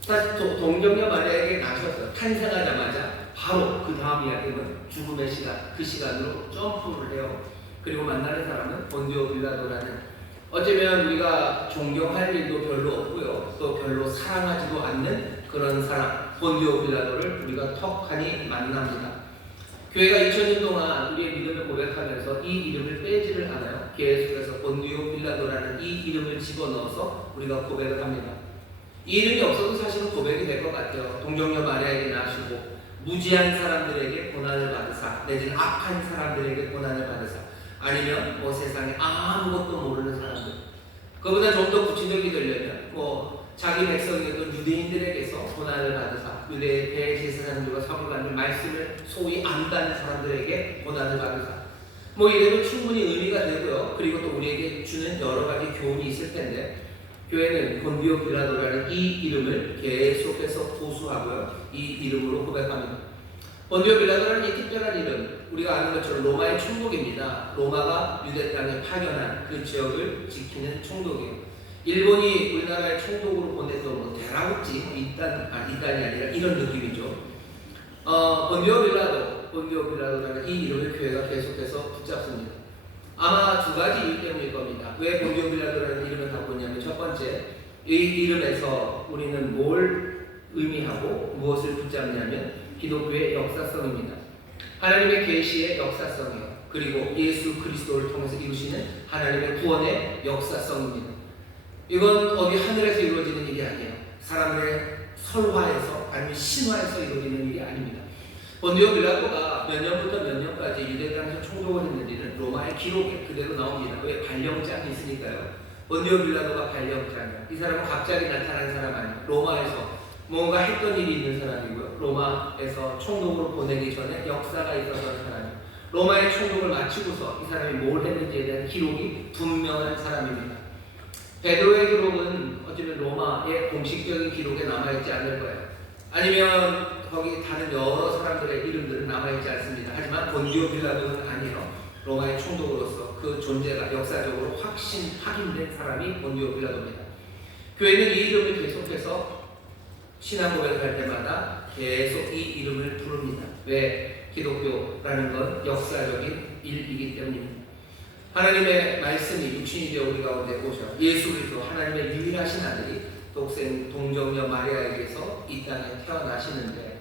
사실 동정녀 마리아에게 나셔서 탄생하자마자 바로 그 다음 이야기는 죽음의 시간, 그 시간으로 점프를 해요. 그리고 만나는 사람은 본디오 빌라도라는, 어쩌면 우리가 존경할 일도 별로 없고요, 또 별로 사랑하지도 않는 그런 사람 본디오 빌라도를 우리가 턱하니 만납니다. 교회가 2000년 동안 우리의 믿음을 고백하면서 이 이름을 빼지를 않아요. 계속해서 본디오 빌라도라는 이 이름을 집어넣어서 우리가 고백을 합니다. 이 이름이 없어도 사실은 고백이 될 것 같아요. 동정녀 마리아에게 나시고 무지한 사람들에게 고난을 받으사, 내지는 악한 사람들에게 고난을 받으사, 아니면 뭐 세상에 아무것도 모르는 사람들, 그보다 좀 더 구체적이 되려면 뭐 자기 백성이었던 유대인들에게서 고난을 받으사, 유대의 대제사장들과 서기관들 말씀을 소위 안다는 사람들에게 고난을 받으사, 뭐 이래도 충분히 의미가 되고요. 그리고 또 우리에게 주는 여러 가지 교훈이 있을 텐데, 교회는 본디오 빌라도라는 이 이름을 계속해서 고수하고요, 이 이름으로 고백합니다. 본디오 빌라도라는 이 특별한 이름, 우리가 아는 것처럼 로마의 총독입니다. 로마가 유대 땅에 파견한 그 지역을 지키는 총독이에요. 일본이 우리나라의 총독으로 보냈던 뭐 대라우치, 이단이 아니라 이런 느낌이죠. 본디오 빌라도라는 이 이름을 교회가 계속해서 붙잡습니다. 아마 두 가지 이유 때문일 겁니다. 왜 본디오 빌라도라는 이름을 갖고 있냐면, 첫 번째, 이 이름에서 우리는 뭘 의미하고 무엇을 붙잡냐면 기독교의 역사성입니다. 하나님의 계시의 역사성이요, 그리고 예수 그리스도를 통해서 이루시는 하나님의 구원의 역사성입니다. 이건 어디 하늘에서 이루어지는 일이 아니에요. 사람들의 설화에서 아니면 신화에서 이루어지는 일이 아닙니다. 본디오 빌라도가 몇 년부터 몇 년까지 유대 땅에서 총독을 했는지는 로마의 기록에 그대로 나옵니다. 왜? 발령장이 있으니까요. 본디오 빌라도가 발령장이에요. 이 사람은 갑자기 나타난 사람 아니에요. 로마에서 뭔가 했던 일이 있는 사람이고요, 로마에서 총독으로 보내기 전에 역사가 있었던 사람이에요. 로마의 총독을 마치고서 이 사람이 뭘 했는지에 대한 기록이 분명한 사람입니다. 베드로의 기록은 어쩌면 로마의 공식적인 기록에 남아있지 않을 거예요. 아니면 거기 다른 여러 사람들의 이름들은 남아있지 않습니다. 하지만 본디오 빌라도는 아니에요. 로마의 총독으로서 그 존재가 역사적으로 확인된 사람이 본디오 빌라도입니다. 교회는 이 이름을 계속해서 신앙 고백을 할 때마다 계속 이 이름을 부릅니다. 왜? 기독교라는 건 역사적인 일이기 때문입니다. 하나님의 말씀이 육신이 되어 우리 가운데 오셔 예수 그리스도 하나님의 유일하신 아들이 독생 동정녀 마리아에게서 이 땅에 태어나시는데,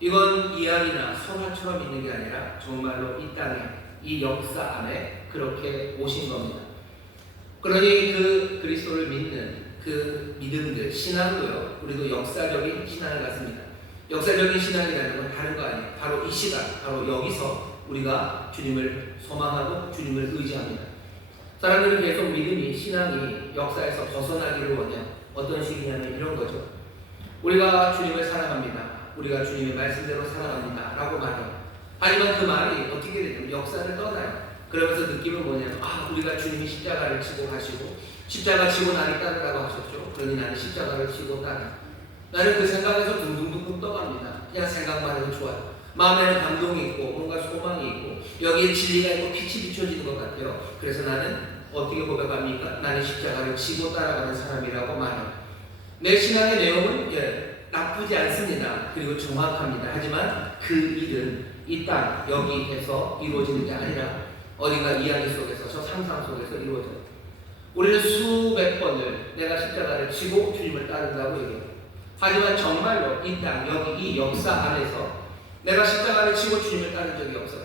이건 이야기나 설화처럼 있는 게 아니라 정말로 이 땅에, 이 역사 안에 그렇게 오신 겁니다. 그러니 그 그리스도를 믿는 그 믿음들, 신앙도요, 우리도 역사적인 신앙을 갖습니다. 역사적인 신앙이라는 건 다른 거 아니에요. 바로 이 시간, 바로 여기서 우리가 주님을 소망하고 주님을 의지합니다. 사람들은 계속 믿음이, 신앙이 역사에서 벗어나기를 원해요. 어떤 식이냐면 이런 거죠. 우리가 주님을 사랑합니다, 우리가 주님의 말씀대로 사랑합니다 라고 말해요. 하지만 그 말이 어떻게 되냐면 역사를 떠나요. 그러면서 느낌은 뭐냐면, 우리가 주님이 십자가를 치고 가시고 십자가 치고 나를 따르라고 하셨죠. 그러니 나는 십자가를 치고 따라. 나는 그 생각에서 둥둥둥둥 떠갑니다. 그냥 생각만 해도 좋아요. 마음에는 감동이 있고 뭔가 소망이 있고 여기에 진리가 있고 빛이 비춰지는 것 같아요. 그래서 나는 어떻게 고백합니까? 나는 십자가를 치고 따라가는 사람이라고 말해요. 내 신앙의 내용은 나쁘지 않습니다. 그리고 정확합니다. 하지만 그 일은 이 땅, 여기에서 이루어지는 게 아니라 어딘가 이야기 속에서, 저 상상 속에서 이루어져요. 우리는 수백 번을 내가 십자가를 치고 주님을 따른다고 얘기해요. 하지만 정말로 이 땅, 여기 이 역사 안에서 내가 십자가를 치고 주님을 따른 적이 없어요.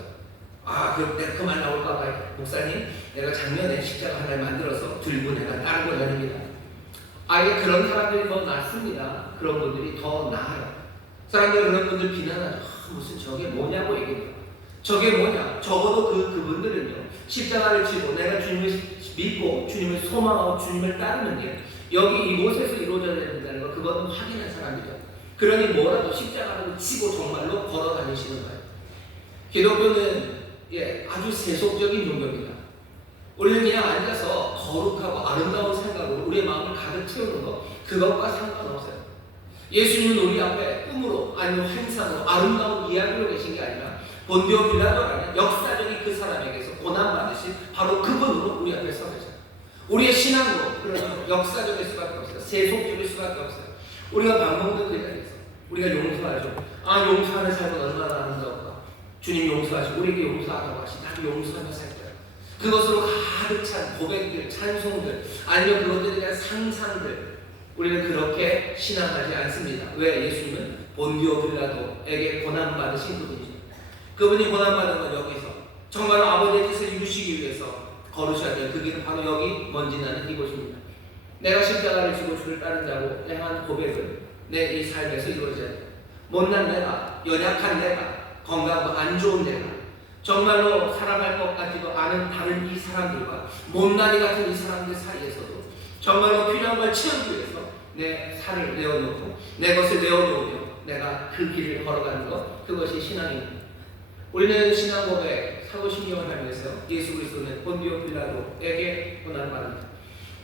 내가 그 말 나올까봐, 목사님, 내가 작년에 십자가 하나를 만들어서 들고 내가 따르고 다닙니다. 그런 사람들이 더 낫습니다. 그런 분들이 더 나아요. 사람들은 그런 분들 비난하죠. 무슨 저게 뭐냐고 얘기해요. 저게 뭐냐? 적어도 그분들은요, 십자가를 치고 내가 주님을 믿고 주님을 소망하고 주님을 따르는 일, 여기 이곳에서 이루어져야 된다는 거, 그거는 확인한 사람이죠. 그러니 뭐라도 십자가를 치고 정말로 걸어 다니시는 거예요. 기독교는 아주 세속적인 종교입니다. 우리는 그냥 앉아서 거룩하고 아름다운 생각으로 우리의 마음을 가득 채우는 것, 그것과 상관없어요. 예수님은 우리 앞에 꿈으로 아니면 환상으로 아름다운 이야기로 계신 게 아니라 본디오 빌라도라는 역사적인 그 사람에게서 고난받으신 바로 그분으로 우리 앞에 서 계셔요. 우리의 신앙으로 그런 역사적일 수밖에 없어요. 세속적일 수밖에 없어요. 우리가 밥 먹는 그 자리에서 우리가 용서하죠. 용서하는 삶은 얼마나 아름다울까. 주님 용서하시고 우리에게 용서하라고 하시. 나도 용서하며 살 거야. 그것으로 가득 찬 고백들, 찬송들, 아니면 그것들에 대한 상상들, 우리는 그렇게 신앙하지 않습니다. 왜? 예수님은 본디오 빌라도에게 고난받으신 그분이죠. 그분이 고난받은 건 여기서 정말 아버지의 뜻을 이루시기 위해서 걸으셔야 돼요. 그 길은 바로 여기 먼지 나는 이곳입니다. 내가 십자가를 지고 주를 따른다고 행한 고백을 내 이 삶에서 이루어져야 돼요. 못난 내가, 연약한 내가, 건강도 안 좋은 내가, 정말로 사랑할 것 같지도 않은 다른 이 사람들과 못난이 같은 이 사람들 사이에서도 정말로 필요한 걸 채우기 위해서 내 살을 내어놓고 내 것을 내어놓으며 내가 그 길을 걸어가는 것, 그것이 신앙입니다. 우리는 신앙 고백 사도신경을 하면서 예수 그리스도는 본디오 빌라도에게 고난받습니다.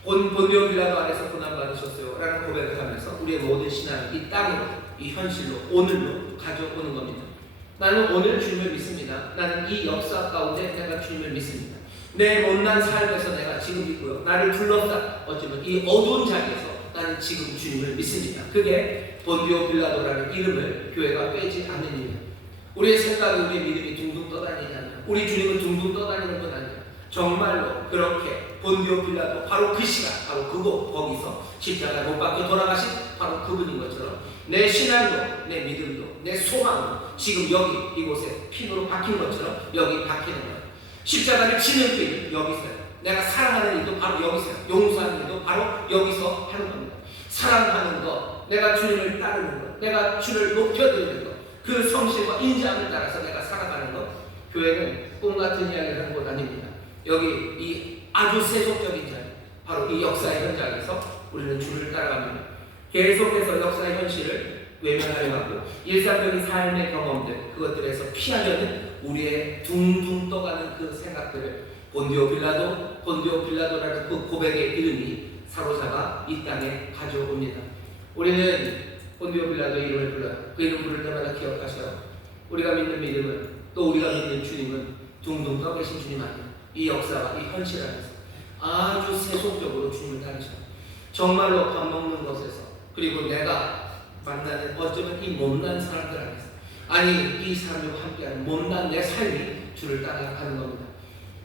본디오 빌라도 안에서 고난받으셨어요 라는 고백을 하면서 우리의 모든 신앙을 이 땅으로, 이 현실로, 오늘로 가져오는 겁니다. 나는 오늘 주님을 믿습니다. 나는 이 역사 가운데 내가 주님을 믿습니다. 내 못난 삶에서 내가 지금 있고요. 나를 둘러싸 어쩌면 이 어두운 자리에서 나는 지금 주님을 믿습니다. 그게 본디오 빌라도라는 이름을 교회가 빼지 않는 일입니다. 우리의 생각이, 우리의 믿음이 둥둥 떠다니냐면 우리 주님은 둥둥 떠다니는 건 아니에요. 정말로 그렇게 본디오 빌라도 바로 그 시간, 바로 그곳, 거기서 십자가에 못 박혀 돌아가신 바로 그분인 것처럼 내 신앙도, 내 믿음도, 내 소망도 지금 여기 이곳에 핀으로 박힌 것처럼 여기 박히는 거예요. 십자가를 치는 길 여기서요. 내가 사랑하는 일도 바로 여기서요. 용서하는 일도 바로 여기서 하는 겁니다. 사랑하는 것, 내가 주님을 따르는 것, 내가 주를 높여드리는 것, 그 성실과 인자함을 따라서 내가 살아가는 것, 교회는 꿈 같은 이야기를 하는 곳 아닙니다. 여기 이 아주 세속적인 자리, 바로 이 역사의 현장에서 우리는 주를 따라갑니다. 계속해서 역사의 현실을 외면하려 하고 일상적인 삶의 경험들, 그것들에서 피하려는 우리의 둥둥 떠가는 그 생각들을 본디오 빌라도라는 그 고백의 이름이 사로잡아 이 땅에 가져옵니다. 우리는 본디오 빌라도의 이름을 불러요. 그 이름 부를 때마다 기억하셔요. 우리가 믿는 믿음은, 또 우리가 믿는 주님은 둥둥 떠 계신 주님 아니에요. 이 역사와 이 현실 안에서 아주 세속적으로 주님을 따르셔요. 정말로 밥 먹는 것에서, 그리고 내가 만나는 어쩌면 이 못난 사람들 안에서, 아니 이 사람들과 함께하는 못난 내 삶이 주를 따라가는 겁니다.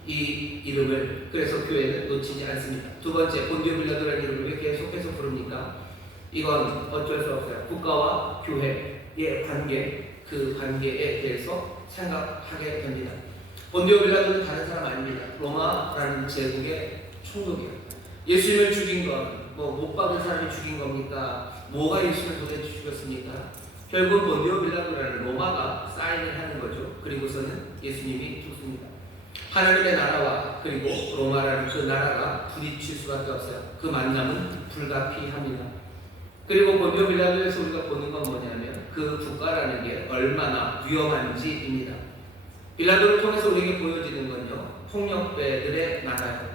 이 이름을 그래서 교회는 놓치지 않습니다. 두 번째, 본디오 빌라도라는 이름을 왜 계속해서 부릅니까? 이건 어쩔 수 없어요. 국가와 교회의 관계, 그 관계에 대해서 생각하게 됩니다. 본디오 빌라도는 다른 사람 아닙니다. 로마라는 제국의 총독이에요. 예수님을 죽인 건 못 박은 사람이 죽인 겁니까? 뭐가 예수님을 도대체 죽였습니까? 결국 본디오 빌라도라는 로마가 사인을 하는 거죠. 그리고서는 예수님이 죽습니다. 하나님의 나라와 그리고 로마라는 그 나라가 부딪힐 수밖에 없어요. 그 만남은 불가피합니다. 그리고 본디오 빌라도에서 우리가 보는 건 뭐냐면 그 국가라는 게 얼마나 위험한지입니다. 빌라도를 통해서 우리에게 보여지는 건요, 폭력배들의 나라예요.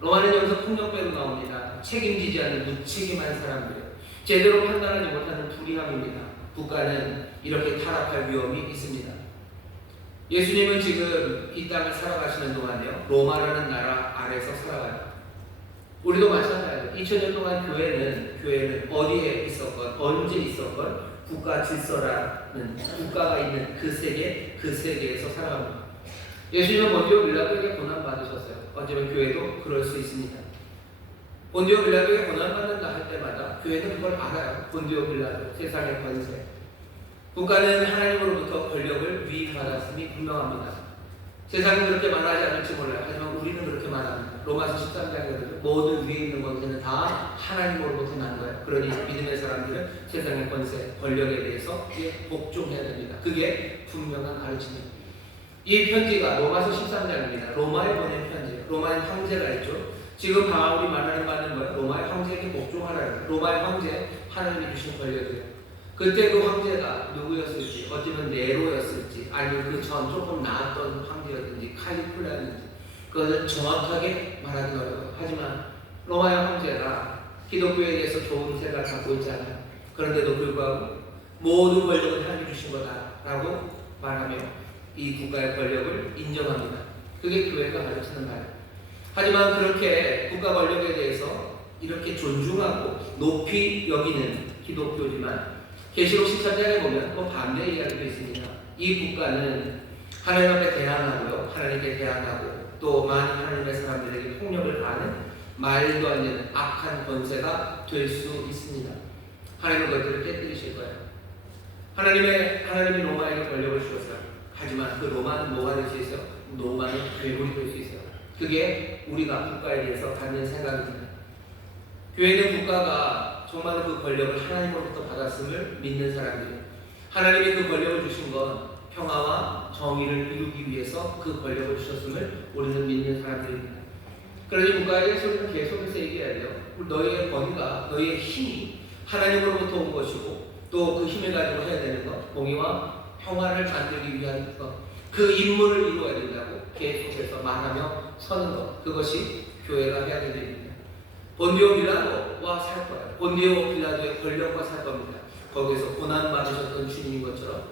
로마는 여기서 폭력배로 나옵니다. 책임지지 않는 무책임한 사람들, 제대로 판단하지 못하는 불의함입니다. 국가는 이렇게 타락할 위험이 있습니다. 예수님은 지금 이 땅을 살아가시는 동안요, 로마라는 나라 아래서 살아가요. 우리도 마찬가지예요. 2000년 동안 교회는 어디에 있었건 언제 있었건 국가 질서라는 국가가 있는 그 세계에서 살아갑니다. 예수님은 본디오 빌라도에게 고난받으셨어요. 어쩌면 교회도 그럴 수 있습니다. 본디오 빌라도에게 고난받는다 할 때마다 교회는 그걸 알아요. 본디오 빌라도, 세상의 권세. 국가는 하나님으로부터 권력을 위임받았음이 분명합니다. 세상은 그렇게 말하지 않을지 몰라요. 하지만 우리는 그렇게 말합니다. 로마서 13장에 모든 위에 있는 권세는 다 하나님으로부터 난 거예요. 그러니 믿음의 사람들은 세상의 권세, 권력에 대해서 복종해야 됩니다. 그게 분명한 가르침입니다. 이 편지가 로마서 13장입니다. 로마에 보낸 편지. 로마의 황제가 있죠. 지금 바울이 말하는 바는 거예요. 로마의 황제에게 복종하라는 거예요. 로마의 황제, 하나님이 주신 권력이에요. 그때 그 황제가 누구였을지, 어쩌면 네로였을지, 아니면 그 전 조금 나았던 황제였든지 칼리굴라였는지, 그것은 정확하게 말하기 어려워요. 하지만 로마의 황제가 기독교에 대해서 좋은 생각을 갖고 있지 않아요. 그런데도 불구하고 모든 권력은 하나님이 주신 거다라고 말하며 이 국가의 권력을 인정합니다. 그게 교회가 가르치는 바예요. 하지만 그렇게 국가 권력에 대해서 이렇게 존중하고 높이 여기는 기독교지만 계시록 17장에 보면 또 반대 이야기도 있습니다. 이 국가는 하나님 앞에 대항하고요, 하나님께 대항하고 또 많은 하나님의 사람들에게 폭력을 가하는 말도 안 되는 악한 권세가 될 수 있습니다. 하나님은 그것들을 깨뜨리실 거예요. 하나님이 로마에게 권력을 주셨어요. 하지만 그 로마는 뭐가 될 수 있어요? 로마는 괴물이 될 수 있어요. 그게 우리가 국가에 대해서 갖는 생각입니다. 교회는 국가가 정말 그 권력을 하나님으로부터 받았음을 믿는 사람들이에요. 하나님이 그 권력을 주신 건 평화와 정의를 이루기 위해서 그 권력을 주셨음을 우리는 믿는 사람들입니다. 그러니 국가에 대해서 우리는 계속해서 얘기해야 돼요. 너희의 권위가, 너희의 힘이 하나님으로부터 온 것이고 또 그 힘을 가지고 해야 되는 것, 공의와 평화를 만들기 위한 것, 그 임무를 이루어야 된다고 계속해서 말하며 서는 것, 그것이 교회가 해야 되는 일입니다. 본디오 빌라도와 살 거예요. 본디오 빌라도의 권력과 살 겁니다. 거기서 고난 받으셨던 주님인 것처럼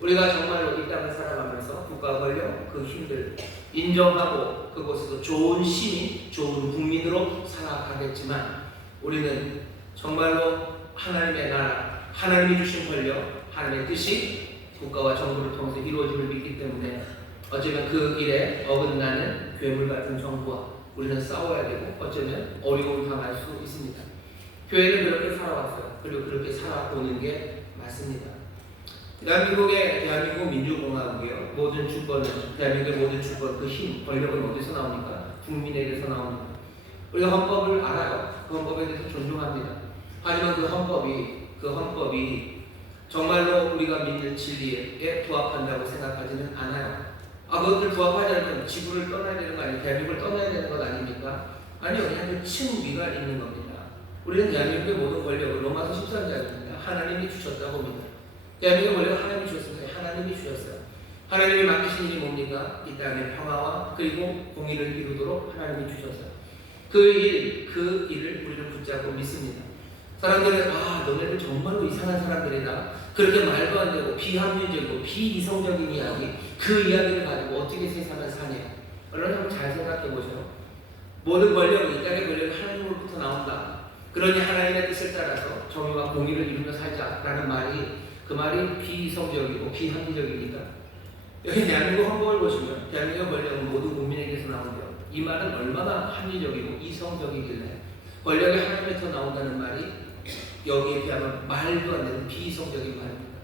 우리가 정말로 이 땅을 살아가면서 국가 권력, 그 힘들 인정하고 그곳에서 좋은 시민, 좋은 국민으로 살아가겠지만 우리는 정말로 하나님의 나라, 하나님이 주신 권력, 하나님의 뜻이 국가와 정부를 통해서 이루어짐을 믿기 때문에 어쩌면 그 일에 어긋나는 괴물 같은 정부와 우리는 싸워야 되고 어쩌면 어려움을 당할 수 있습니다. 교회는 그렇게 살아왔어요. 그리고 그렇게 살아보는 게 맞습니다. 대한민국 민주공화국이요. 모든 주권은, 대한민국의 모든 주권, 그 힘, 권력은 어디서 나옵니까? 국민에게서 나옵니다. 우리가 헌법을 알아요. 그 헌법에 대해서 존중합니다. 하지만 그 헌법이 정말로 우리가 믿는 진리에 부합한다고 생각하지는 않아요. 그것을 부합하자면 지구를 떠나야 되는 거 아니에요? 대한민국을 떠나야 되는 것 아닙니까? 아니요, 그냥 그 층위가 있는 겁니다. 우리는 대한민국의 모든 권력을 로마서 13장입니다. 하나님이 주셨다고 봅니다. 대한민국의 권력을 하나님이 주셨습니다. 하나님이 주셨어요. 하나님이 맡기신 일이 뭡니까? 이 땅의 평화와 그리고 공의를 이루도록 하나님이 주셨어요. 그 일을 우리는 붙잡고 믿습니다. 사람들은 너네들 정말로 이상한 사람들이다. 그렇게 말도 안 되고 비합리적이고 비이성적인 이야기, 그 이야기를 가지고 어떻게 세상을 사냐. 여러분 한번 잘 생각해 보세요. 모든 권력은, 이 땅의 권력이 하나님으로부터 나온다. 그러니 하나님의 뜻을 따라서 정의와 공의를 이루며 살자라는 그 말이 비이성적이고 비합리적입니다. 여기 대한민국 헌법을 보시면 대한민국 권력은 모든 국민에게서 나온대요. 이 말은 얼마나 합리적이고 이성적이길래 권력이 하나님에서 나온다는 말이 여기에 비하면 말도 안 되는 비이성적인 말입니다.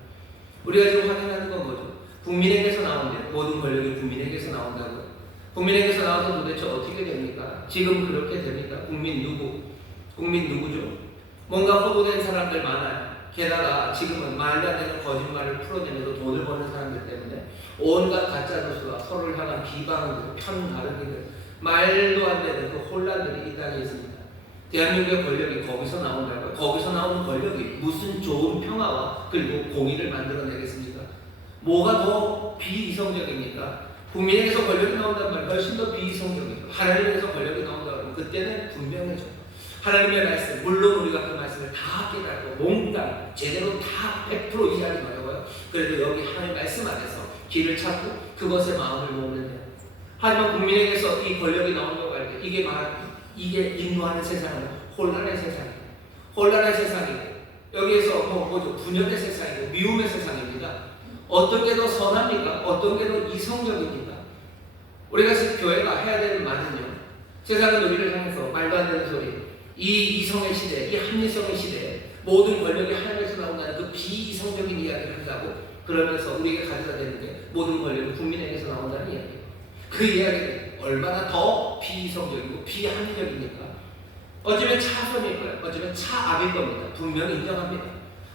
우리가 지금 확인하는 건 뭐죠? 국민에게서 나온대요. 모든 권력이 국민에게서 나온다고요. 국민에게서 나와서 도대체 어떻게 됩니까? 지금 그렇게 됩니까? 국민 누구죠? 뭔가 호도된 사람들 많아요. 게다가 지금은 말도 안 되는 거짓말을 풀어내면서 돈을 버는 사람들 때문에 온갖 가짜 뉴스가 서로를 향한 비방들, 편가르기들, 말도 안 되는 그 혼란들이 이 땅에 있습니다. 대한민국의 권력이 거기서 나온다고요. 거기서 나오는 권력이 무슨 좋은 평화와 그리고 공의를 만들어내겠습니까? 뭐가 더 비이성적입니까? 국민에게서 권력이 나온다는 말 훨씬 더 비이성적이죠. 하나님에게서 권력이 나온다고 하면 그때는 분명해져. 하나님의 말씀, 물론 우리가 그 말씀을 다 깨닫고 몽땅 제대로 다 100% 이해하지 말고요. 그래도 여기 하나님의 말씀 안에서 길을 찾고 그것에 마음을 모으면 돼요. 하지만 국민에게서 이 권력이 나온다고 할 때 이게 인도하는 세상은 혼란의 세상이에요. 혼란의 세상이고 여기에서 뭐죠? 분열의 세상이고 미움의 세상입니다. 어떤 게 더 선합니까? 어떤 게 더 이성적입니까? 우리가 교회가 해야 되는 말은요. 세상은 우리를 향해서 말도 안 되는 소리, 이 이성의 시대, 이 합리성의 시대에 모든 권력이 하나님에서 나온다는 그 비이성적인 이야기를 한다고 그러면서 우리에게 가져다 되는 게 모든 권력이 국민에게서 나온다는 이야기예요. 그 이야기는 얼마나 더 비이성적이고 비합리적입니까? 어쩌면 차선일까요? 어쩌면 차압일 겁니다. 분명히 인정합니다.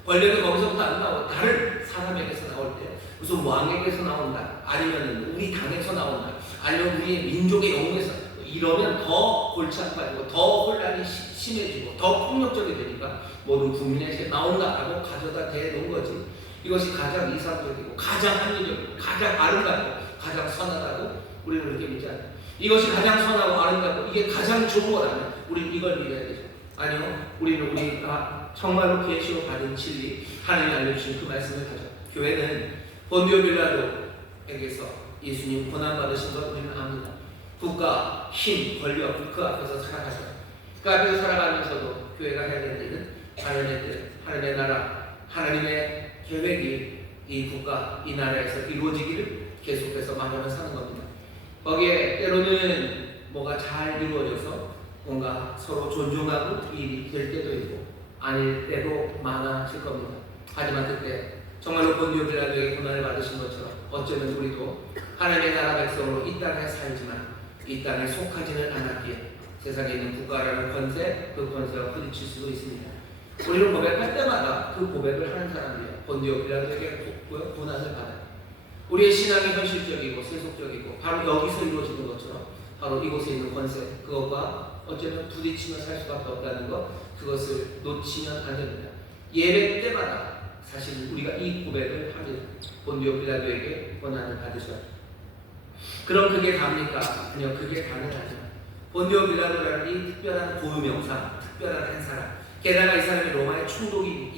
권력이 거기서부터 안 나오고 다른 사람에게서 나올 때 무슨 왕에게서 나온다, 아니면 우리 당에서 나온다, 아니면 우리의 민족의 영웅에서 이러면 더 골치 아파지고 더 혼란이 심해지고 더 폭력적이 되니까 모든 국민에게 나온다라고 가져다 대놓은 거지. 이것이 가장 이상적이고 가장 합리적이고 가장 아름답고 가장 선하다고 우리는 그렇게 믿지 않아요. 이것이 가장 선하고 아름답고 이게 가장 좋은 거라면 우리는 이걸 믿어야 되죠. 아니요, 우리가 정말로 계시로 받은 진리, 하나님이 알려주신 그 말씀을 가져. 교회는 본디오 빌라도에게서 예수님 고난받으신 걸 우리는 압니다. 국가, 힘, 권력 그 앞에서 살아가죠. 그 앞에서 살아가면서도 교회가 해야 되는 일은 하나님의 뜻, 하나님의 나라, 하나님의 계획이 이 국가, 이 나라에서 이루어지기를 계속해서 마련을 사는 겁니다. 거기에 때로는 뭐가 잘 이루어져서 뭔가 서로 존중하고 일이 될 때도 있고 아닐 때도 많아질 겁니다. 하지만 그때 정말로 본디오 빌라도에게 고난을 받으신 것처럼 어쩌면 우리도 하나님의 나라 백성으로 이 땅에 살지만 이 땅에 속하지는 않았기에 세상에 있는 국가라는 권세, 그 권세와 부딪힐 수도 있습니다. 우리는 고백할 때마다 그 고백을 하는 사람이에요. 본디오 빌라도에게 고난을 받아요. 우리의 신앙이 현실적이고 세속적이고 바로 여기서 이루어지는 것처럼 바로 이곳에 있는 권세, 그것과 어쩌면 부딪히며 살 수밖에 없다는 것, 그것을 놓치면 안 됩니다. 예배 때마다 사실 우리가 이 고백을 합니다. 본디오 빌라도에게 고난을 받으셔야 합니다. 그럼 그게 답니까? 아니요, 그게 가능하죠. 본디오 빌라도라는 이 특별한 고유명사, 특별한 한 사람, 게다가 이 사람이 로마의 총독인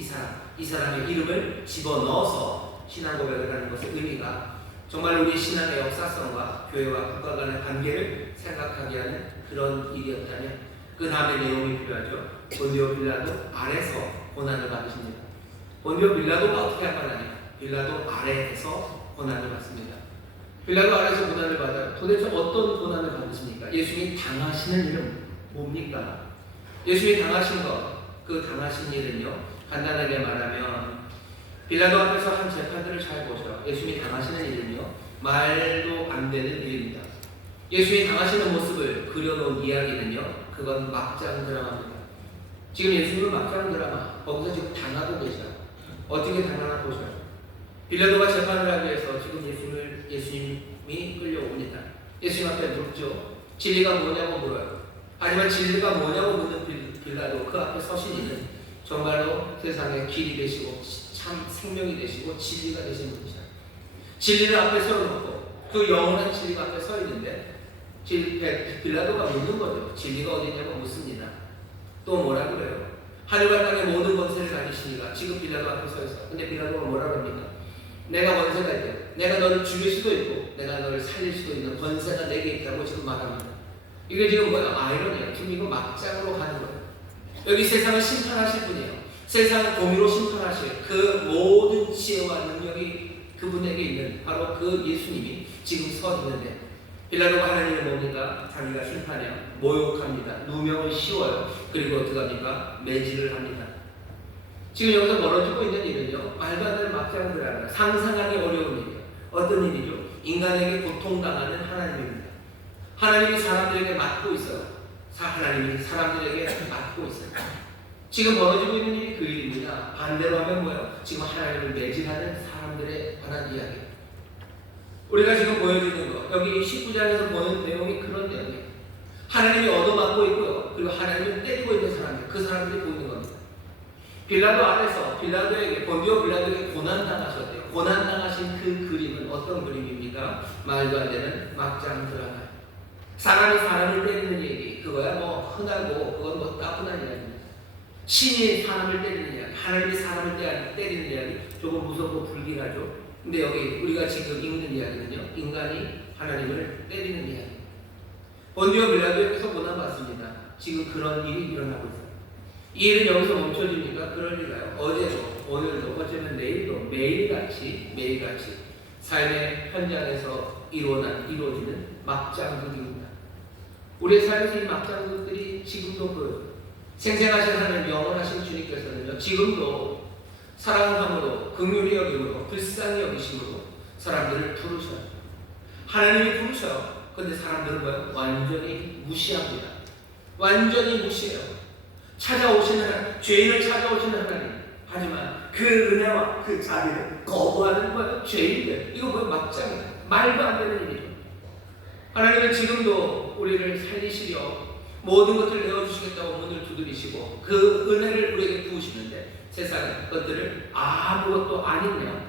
이 사람의 이름을 집어넣어서 신앙 고백을 하는 것의 의미가 정말 우리 신앙의 역사성과 교회와 국가 간의 관계를 생각하게 하는 그런 일이었다면 그 다음에 내용이 필요하죠. 본디오 빌라도 아래서 고난을 받으십니다. 본디오 빌라도가 어떻게 한 건 아니에요. 빌라도 아래에서 고난을 받습니다. 빌라도 아래에서 고난을 받아요. 도대체 어떤 고난을 받으십니까? 예수님이 당하시는 일은 뭡니까? 예수님이 당하신 것, 그 당하신 일은요, 간단하게 말하면 빌라도 앞에서 한 재판들을 잘 보죠. 예수님이 당하시는 일은요, 말도 안 되는 일입니다. 예수님이 당하시는 모습을 그려놓은 이야기는요, 그건 막장 드라마입니다. 지금 예수님은 막장 드라마, 거기서 지금 당하고 계셔요. 어떻게 당하나 보셔요. 빌라도가 재판을 하기 위해서 지금 예수님이 끌려옵니다. 예수님 앞에 묻죠. 진리가 뭐냐고 물어요. 하지만 진리가 뭐냐고 묻는 빌라도 그 앞에 서신 이는 정말로 세상의 길이 되시고 참 생명이 되시고 진리가 되신 분이죠. 진리를 앞에 세워놓고 그 영원한 진리가 앞에 서 있는데 빌라도가 묻는 거죠. 진리가 어디냐고 묻습니다. 또 뭐라 그래요? 하늘과 땅의 모든 권세를 가지시니가 지금 빌라도 앞에 서 있어. 근데 빌라도가 뭐라 합니까? 내가 권세가 있대. 내가 너를 죽일 수도 있고 내가 너를 살릴 수도 있는 권세가 내게 있다고 지금 말합니다. 이게 지금 뭐야? 아이러니야. 지금 이거 막장으로 가는 거예요. 여기 세상을 심판하실 분이에요. 세상을 공의로 심판하실 그 모든 지혜와 능력이 그분에게 있는 바로 그 예수님이 지금 서 있는데 빌라도가 하는 일은 뭡니까? 자기가 심판해요. 모욕합니다. 누명을 씌워요. 그리고 어떻게 합니까? 매질을 합니다. 지금 여기서 벌어지고 있는 일은요, 말도 안 되는 막장을 합니다. 상상하기 어려운 일이에요. 어떤 일이죠? 인간에게 고통당하는 하나님입니다. 하나님이 사람들에게 맡고 있어요. 하나님이 사람들에게 맡고 있어요. 지금 벌어지고 있는 일이 그 일입니다. 반대로 하면 뭐예요? 지금 하나님을 매질하는 사람들에 관한 이야기. 우리가 지금 보여주는 거, 여기 19장에서 보는 내용이 그런 내용이에요. 하나님이 얻어맞고 있고요. 그리고 하나님을 때리고 있는 사람들, 그 사람들이 보이는 겁니다. 빌라도 안에서 빌라도에게, 본디오 빌라도에게 고난당하셨대요. 고난당하신 그 그림은 어떤 그림입니까? 말도 안 되는 막장 드라마. 사람이 사람을 때리는 얘기, 그거야 뭐 흔하고 그건 뭐 따분한 이야기입니다. 신이 사람을 때리는 이야기, 하나님이 사람을 때리는 이야기 조금 무섭고 불길하죠. 근데 여기 우리가 지금 읽는 이야기는요, 인간이 하나님을 때리는 이야기. 본디오 빌라도에게서 고난받습니다. 지금 그런 일이 일어나고 있어요. 이 일은 여기서 멈춰집니까? 그럴 리가요. 어제도, 오늘도, 어쩌면 내일도 매일같이 삶의 현장에서 이루어지는 막장극입니다. 우리의 삶에서 이 막장극들이 지금도 보여요. 생생하신 하나님, 영원하신 주님께서는요, 지금도 사랑함으로, 긍휼히 여김으로, 불쌍히 여기심으로 사람들을 부르셔요. 하나님이 부르셔요. 근데 사람들은 뭐예요? 완전히 무시합니다. 완전히 무시해요. 찾아오시는 하나님, 죄인을 찾아오시는 하나님. 하지만 그 은혜와 그 자비를 거부하는 거예요. 죄인들. 이거 뭐예요? 막장이다. 말도 안 되는 일이죠. 하나님은 지금도 우리를 살리시려 모든 것들을 내어주시겠다고 문을 두드리시고 그 은혜를 우리에게 부으시는데 세상의 것들을 아무것도 아니냐.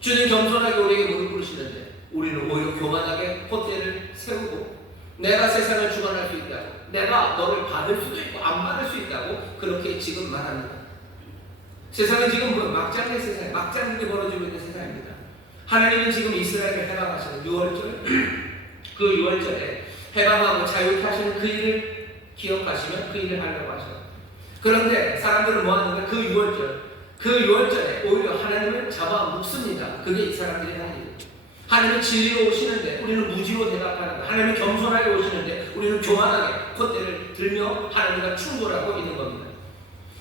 주님 겸손하게 우리에게 문을 부르시는데 우리는 오히려 교만하게 콧대를 세우고 내가 세상을 주관할 수 있다고, 내가 너를 받을 수도 있고 안 받을 수 있다고 그렇게 지금 말합니다. 세상은 지금 막장의 세상, 막장들이 벌어지고 있는 세상입니다. 하나님은 지금 이스라엘을 해방하시는 6월절 그 6월절에 해방하고 자유케 하시는 그 일을 기억하시면 그 일을 하려고 하셔요. 그런데 사람들은 뭐 하는 거예요? 그 6월절에 오히려 하나님을 잡아먹습니다. 그게 이 사람들이 하는 일이에요. 하나님은 진리로 오시는데 우리는 무지로 대답하는 거예요. 하나님은 겸손하게 오시는데 우리는 교만하게 콧대를 들며 하나님과 충돌하고 있는 겁니다.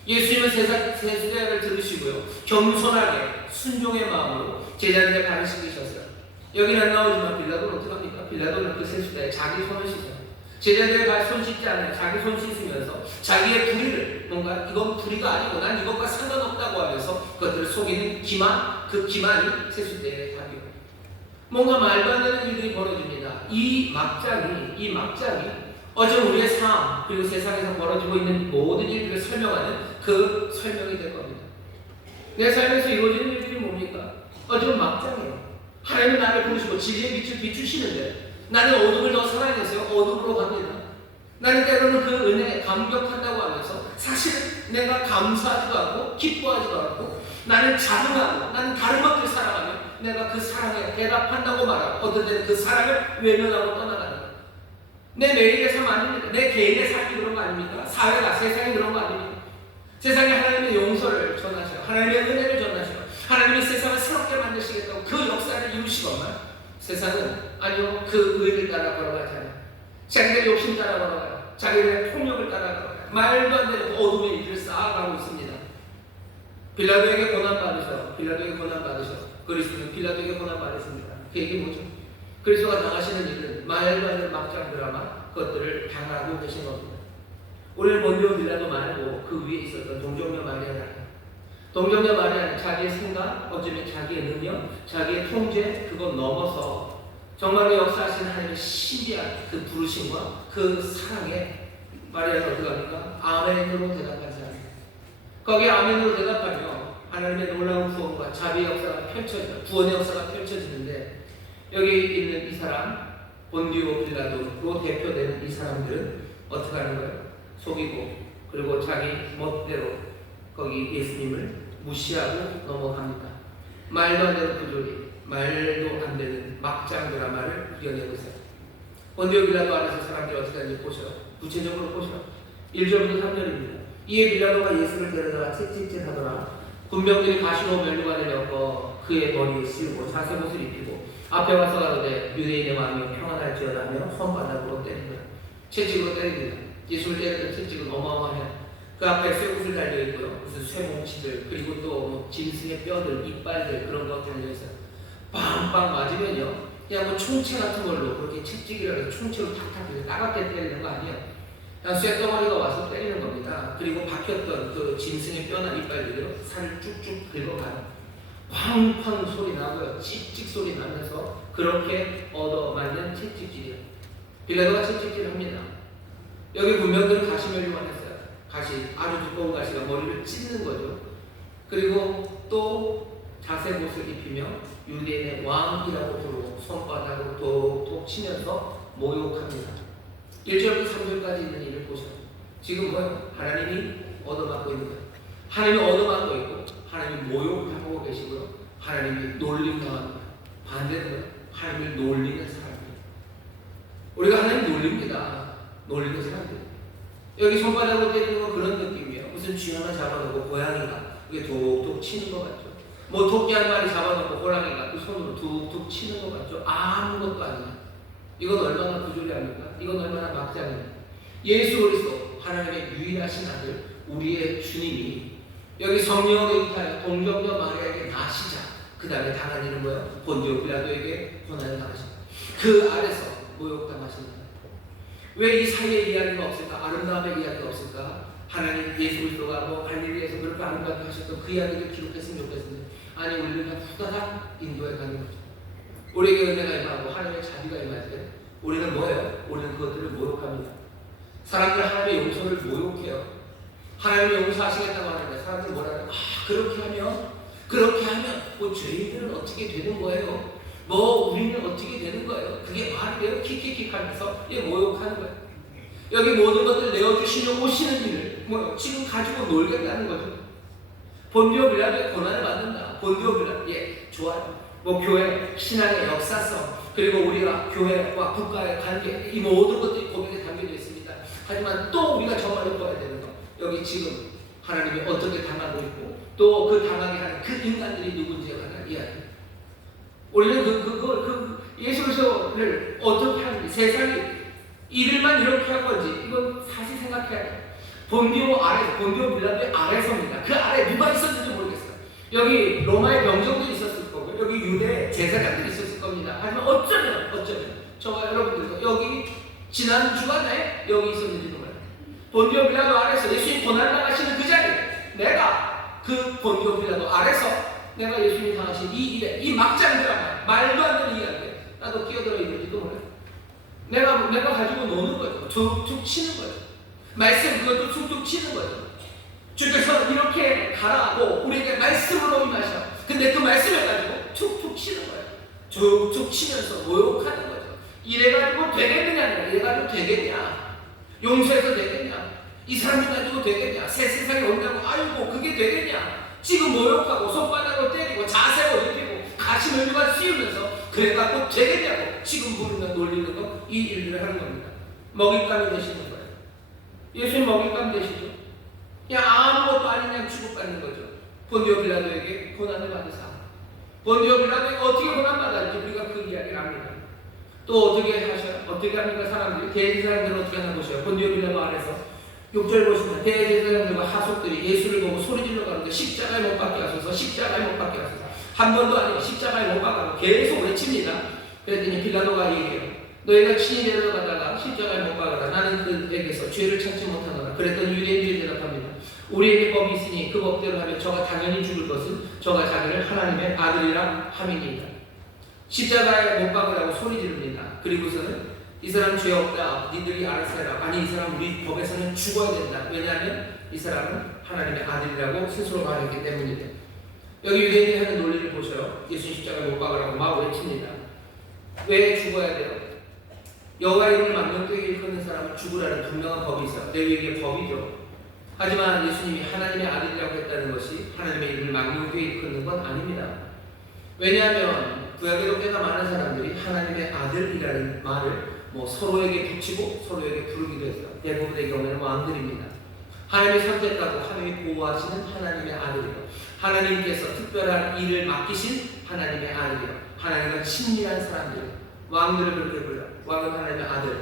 예수님은 세수대를 들으시고요, 겸손하게 순종의 마음으로 제자들의 발을 씻기셨어요. 여기는 안 나오지만 빌라도는 어떻게 합니까? 빌라도는 그 세수대에 자기 손을 씻어요. 제자들의 발 손 씻지 않아요. 자기 손 씻으면서 자기의 불의를, 뭔가 이건 불의가 아니고 난 이것과 상관없다고 하면서 그것들을 속이는 기만, 그 기만이 세수대의 답이에요. 뭔가 말도 안 되는 일들이 벌어집니다. 이 막장이 어제 우리의 삶, 그리고 세상에서 벌어지고 있는 모든 일들을 설명하는 그 설명이 될 겁니다. 내 삶에서 이루어지는 일들이 뭡니까? 어제는 막장이에요. 하나님은 나를 부르시고 진리의 빛을 비추시는데 나는 어둠을 더 사랑해서요, 어둠으로 갑니다. 나는 때로는 그 은혜에 감격한다고 하면서 사실 내가 감사하지도 않고 기뻐하지도 않고 나는 자긍하고 나는 다른 것들 사랑하며 내가 그 사랑에 대답한다고 말하고 어떤 때는 그 사랑을 외면하고 떠나가는 거예요. 내 매일의 삶 아닙니다. 내 개인의 삶이 그런 거 아닙니까? 사회가, 세상이 그런 거 아닙니까? 세상에 하나님의 용서를 전하시고 하나님의 은혜를 전하시고 하나님이 세상을 새롭게 만드시겠다고 그 역사를 이루시건만 세상은 아니요, 그 의를 따라 걸어가지 않아요. 자기의 욕심 따라 걸어가요. 자기의 폭력을 따라 걸어가요. 말도 안 되는 어둠의 일을 쌓아가고 있습니다. 빌라도에게 고난받으셔. 그리스도는 빌라도에게 고난받으십니다. 그 얘기 뭐죠? 그리스도가 당하시는 일은 말도 안 되는 막장 드라마, 그것들을 당하고 계신 겁니다. 우리는 본디오 빌라도 말고 그 위에 있었던 동정녀 마리아다. 동정녀 마리아는 자기의 생각, 어쩌면 자기의 능력, 자기의 통제, 그것 넘어서 정말로 역사하시는 하나님의 신비한 그 부르심과 그 사랑에 마리아가 어떻게 합니까? 아멘으로 대답한 사람. 거기에 아멘으로 대답하며 하나님의 놀라운 구원과 자비의 역사가 구원의 역사가 펼쳐지는데 여기 있는 이 사람, 본디오 빌라도로 대표되는 이 사람들은 어떻게 하는 거예요? 속이고 그리고 자기 멋대로 거기 예수님을 무시하고 넘어갑니다. 말도 안 되는 부조리, 말도 안 되는 막장 드라마를 이겨내고 있어요. 본디오 빌라도 안에서 사람들이 어떻게 하는지 보셔요. 구체적으로 보셔요. 1절부터 3절입니다. 이에 빌라도가 예수를 데려다가 채찍질하더라. 군병들이 가시로 면류관을 엮어 그의 머리에 씌우고 자색옷을 입히고 앞에 와서 가로되 유대인의 마음이 평안할지어다며 손바닥으로 때립니다. 채찍으로 때립니다. 예수를 때렸던 채찍은 어마어마해요. 그 앞에 쇠옷을 달려있고요. 무슨 쇠뭉치들, 그리고 또 짐승의 뼈들, 이빨들, 그런 거 달려있어요. 빵빵 맞으면요, 그냥 뭐 총채 같은 걸로 그렇게 채찍이라고 해서 총채로 탁탁 따갑게 때리는 거 아니에요. 그냥 쇳덩어리가 와서 때리는 겁니다. 그리고 박혔던 그 짐승의 뼈나 이빨들이요, 살을 쭉쭉 긁어가요. 쾅쾅 소리 나고요, 찍찍 소리 나면서 그렇게 얻어맞는 채찍질이에요. 빌라도가 채찍질합니다. 여기 군병들은 가시면류관 했어요. 가시, 아주 두꺼운 가시가 머리를 찢는 거죠. 그리고 또 자색옷을 입히며 유대인의 왕이라고 부르고 손바닥으로 톡톡 치면서 모욕합니다. 1절부터 3절까지 있는 일을 보셔요. 지금 뭐예요? 하나님이 얻어맞고 있는 거예요. 하나님이 얻어맞고 있고 하나님이 모욕하고 계시고요. 하나님이 놀림당하는 거예요. 반대는 거예요. 하나님을 놀리는 사람이에요. 우리가 하나님 놀립니다. 놀리는 사람들. 여기 손바닥으로 때리는 건 그런 느낌이에요. 무슨 쥐 하나 잡아놓고 고양이가 그게 톡톡 치는 것 같죠. 뭐 토끼 한 마리 잡아놓고 호랑이가 그 손으로 툭툭 치는 것 같죠. 아무것도 아니에요. 이건 얼마나 부조리합니까? 이건 얼마나 막장입니까? 예수 그리스도 하나님의 유일하신 아들 우리의 주님이 여기 성령에 입하여 동정녀 마리아에게 나시자 그 다음에 당한 일은 뭐예요? 본디오 빌라도에게 고난을 당하십니다. 그 아래서 모욕당하십니다. 왜 이 사이에 이야기가 없을까? 아름다움의 이야기가 없을까? 하나님 예수 그리스도가 뭐 갈릴리에서 그렇게 아름답게 하셨던 그 이야기를 기록했으면 좋겠는데 아니 우리는 그냥 후다닥 인도에 가는 거죠. 우리에게 은혜가 임하고 하나님의 자비가 임할 때 우리는 뭐예요? 우리는 그것들을 모욕합니다. 사람들 하나님의 용서를 모욕해요. 하나님의 용서하시겠다고 하는데 사람들 뭐라고? 그렇게 하면 뭐 죄인들은 어떻게 되는 거예요? 뭐 우리는 어떻게 되는 거예요? 그게 말이 돼요? 킥킥킥 하면서 얘 모욕하는 거예요. 여기 모든 것들 내어주시며 오시는 일을 뭐 지금 가지고 놀겠다는 거죠. 본디오 빌라도의 고난을 받는다. 본디오 빌라도 좋아요. 뭐 교회 신앙의 역사성, 그리고 우리가 교회와 국가의 관계, 이 모든 것들이 고백에 담겨져 있습니다. 하지만 또 우리가 정말로 봐야 되는 거, 여기 지금 하나님이 어떻게 당하고 있고 또 그 당하게 하는 그 인간들이 누군지에 관한 이야기. 우리는 예수 그리스도를 어떻게 하는지, 세상이 이들만 이렇게 한 건지 이건 사실 생각해야 돼요. 본디오 빌라도의 아래서입니다. 그 아래 누가 있었는지 모르겠어요. 여기 로마의 병정도 있었을 거고 여기 유대 제사장들이 있었을 겁니다. 하지만 어쩌면 저와 여러분들도 여기 지난 주간에 여기 있었는지도 몰라요. 본디오 빌라도 아래서 예수님 고난당하시는 그 자리에 내가 그 본디오 빌라도 아래서 내가 예수님 당하신 이 일에, 이 막장 드라마, 말도 안 되는 이야기에 나도 끼어들어 있는지도 몰라요. 내가 가지고 노는 거죠. 툭툭 치는 거죠. 말씀 그것도 툭툭 치는 거죠. 주께서 이렇게 가라고 우리에게 말씀으로 임하셔. 근데 그 말씀을 가지고 툭툭 치는 거예요. 툭툭 치면서 모욕하는 거죠. 이래가지고 되겠느냐, 이래가지고 되겠냐, 용서해서 되겠냐, 이 사람이 가지고 되겠냐, 새 세상에 온다고 아이고 그게 되겠냐, 지금 모욕하고 손바닥으로 때리고 자세로 입히고 가시물류관 씌우면서 그래갖고 되겠냐고 지금 부르면 놀리는 거, 이 일들을 하는 겁니다. 먹잇감이 되시는 거예요. 예수님 먹잇감 되시죠. 그냥 아무것도 아닌 그냥 취급받는 거죠. 본디오 빌라도에게 고난을 받으사. 본디오 빌라도에게 어떻게 고난받았지 우리가 그 이야기를 합니다. 또 어떻게 하셔요? 어떻게 합니까? 사람들이 대제사장들은 어떻게 하나 보셔요. 본디오 빌라도 안에서 6절 보시면 대제사장들과 하속들이 예수를 보고 소리질러 가는데 십자가에 못 박게 하소서, 십자가에 못 박게 하소서. 한 번도 아니고 십자가에 못 박아서 계속 외칩니다. 그랬더니 빌라도가 얘기해요. 너희가 친히 데려가다가 십자가에 못 박아라. 나는 그에게서 죄를 찾지 못하노라. 그랬더니 유대인들이 대답합니다. 우리에게 법이 있으니 그 법대로 하면 저가 당연히 죽을 것은 저가 자기를 하나님의 아들이라 함이니이다. 십자가에 못 박으라고 소리 지릅니다. 그리고서는 이 사람 죄 없다, 니들이 알아서 해라. 아니 이 사람 우리 법에서는 죽어야 된다. 왜냐하면 이 사람은 하나님의 아들이라고 스스로 말했기 때문이다. 여기 유대인이 하는 논리를 보셔요. 예수 십자가에 못 박으라고 막 외칩니다. 왜 죽어야 돼요? 여호와 이름을 망령되게 일컫는 사람은 죽으라는 분명한 법이 있어요. 레위기의 법이죠. 하지만 예수님이 하나님의 아들이라고 했다는 것이 하나님의 이름을 망령되게 일컫는 건 아닙니다. 왜냐하면 구약에도 꽤나 많은 사람들이 하나님의 아들이라는 말을 서로에게 붙이고 서로에게 부르기도 했어요. 대부분의 경우에는 왕들입니다. 하나님이 선택하고 하나님이 보호하시는 하나님의 아들이요, 하나님께서 특별한 일을 맡기신 하나님의 아들이요, 하나님과 친밀한 사람들, 왕들을 그렇게 불러요. 왕은 하나님의 아들,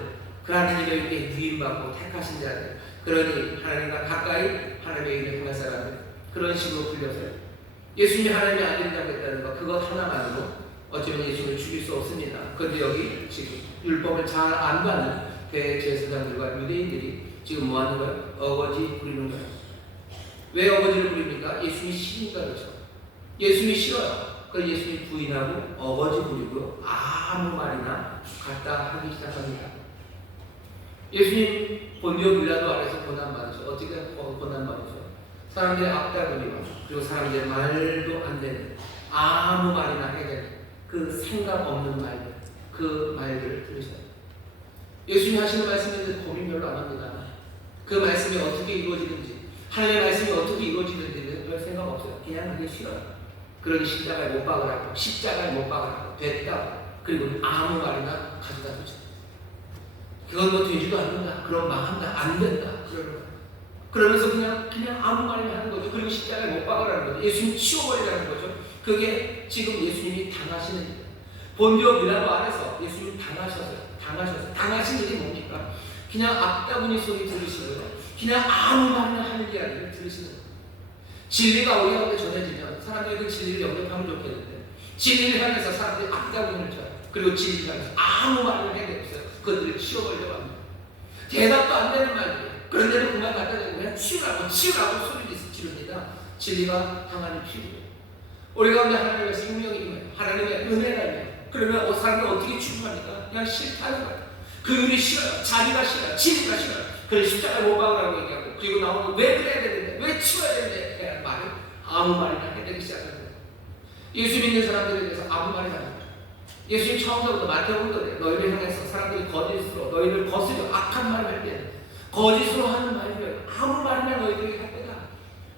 그 하나님과 이렇게 위임받고 택하신 자들, 그러니 하나님과 가까이 하나님의 일을 행할 사람들, 그런 식으로 불려서요. 예수님이 하나님의 아들이라고 했다는 것, 그것 하나만으로 어쩌면 예수님을 죽일 수 없습니다. 그런데 여기 지금 율법을 잘 안다는 대제사장들과 유대인들이 지금 뭐 하는 거예요? 어거지 부리는 거예요. 왜 어거지를 부립니까? 예수님이 싫으니까 그렇죠. 예수님이 싫어요. 그래서 예수님이 부인하고 어거지 부리고 아무 말이나 갖다 하기 시작합니다. 예수님 본디오 빌라도 아래서 고난받으셔. 어떻게 고난받으셔? 사람들의 악다구니와 그리고 사람들의 말도 안 되는 아무 말이나 해야 되는 그 생각 없는 말들, 그 말들을 들으셔요. 예수님이 하시는 말씀에 대해서 고민 별로 안 합니다. 그 말씀이 어떻게 이루어지는지, 하나님의 말씀이 어떻게 이루어지는지는 별 생각 없어요. 그냥 그게 싫어요. 그러니 십자가에 못 박으라고, 십자가에 못 박으라고, 됐다고, 그리고 아무 말이나 가져다 주죠. 그건 뭐 되지도 않는다, 그럼 망한다, 안 된다, 그러면서 그냥 아무 말이나 하는 거죠. 그리고 십자가에 못 박으라는 거죠. 예수님 치워버리라는 거죠. 그게 지금 예수님이 당하시는 일. 본디오 빌라도 안에서 예수님 당하셨어요. 당하신 일이 뭡니까? 그냥 악다구니 소리 들으시는 거예요. 그냥 아무 말이나 하는 이야기를 들으시는 거예요. 진리가 우리 가운데 전해지면 사람들이 그 진리를 영접하면 좋겠는데, 진리를 향해서 사람들이 악다구니를 쳐요. 그리고 진리를 향해서 아무 말을 해야 없어요. 그것들을 치워버리려고 합니다. 대답도 안 되는 말이에요. 그런데도 그만 갖다 대고 그냥 치우라고 소리를 지릅니다. 진리가 당하는 피부예요. 우리 가운데 하나님의 생명이 있는, 하나님의 은혜가 있는, 그러면 사람들 어떻게 취급합니까? 그냥 싫다는 거예요. 그 일이 싫어요. 자기가 싫어요. 진리가 싫어요. 그래서 십자가에 못 박으라고 얘기하고, 그리고 나오는 왜 그래야 되는데, 왜 치워야 되는데 라는 말을 아무 말이나 해대기 시작합니다. 예수 믿는 사람들에 대해서 아무 말이나 합니다. 예수님 처음부터 마태복음도 그래요. 너희를 향해서 사람들이 거짓으로 너희를 거스려 악한 말을 할 때는 거짓으로 하는 말이에요. 아무 말이나 너희들이 할 거다.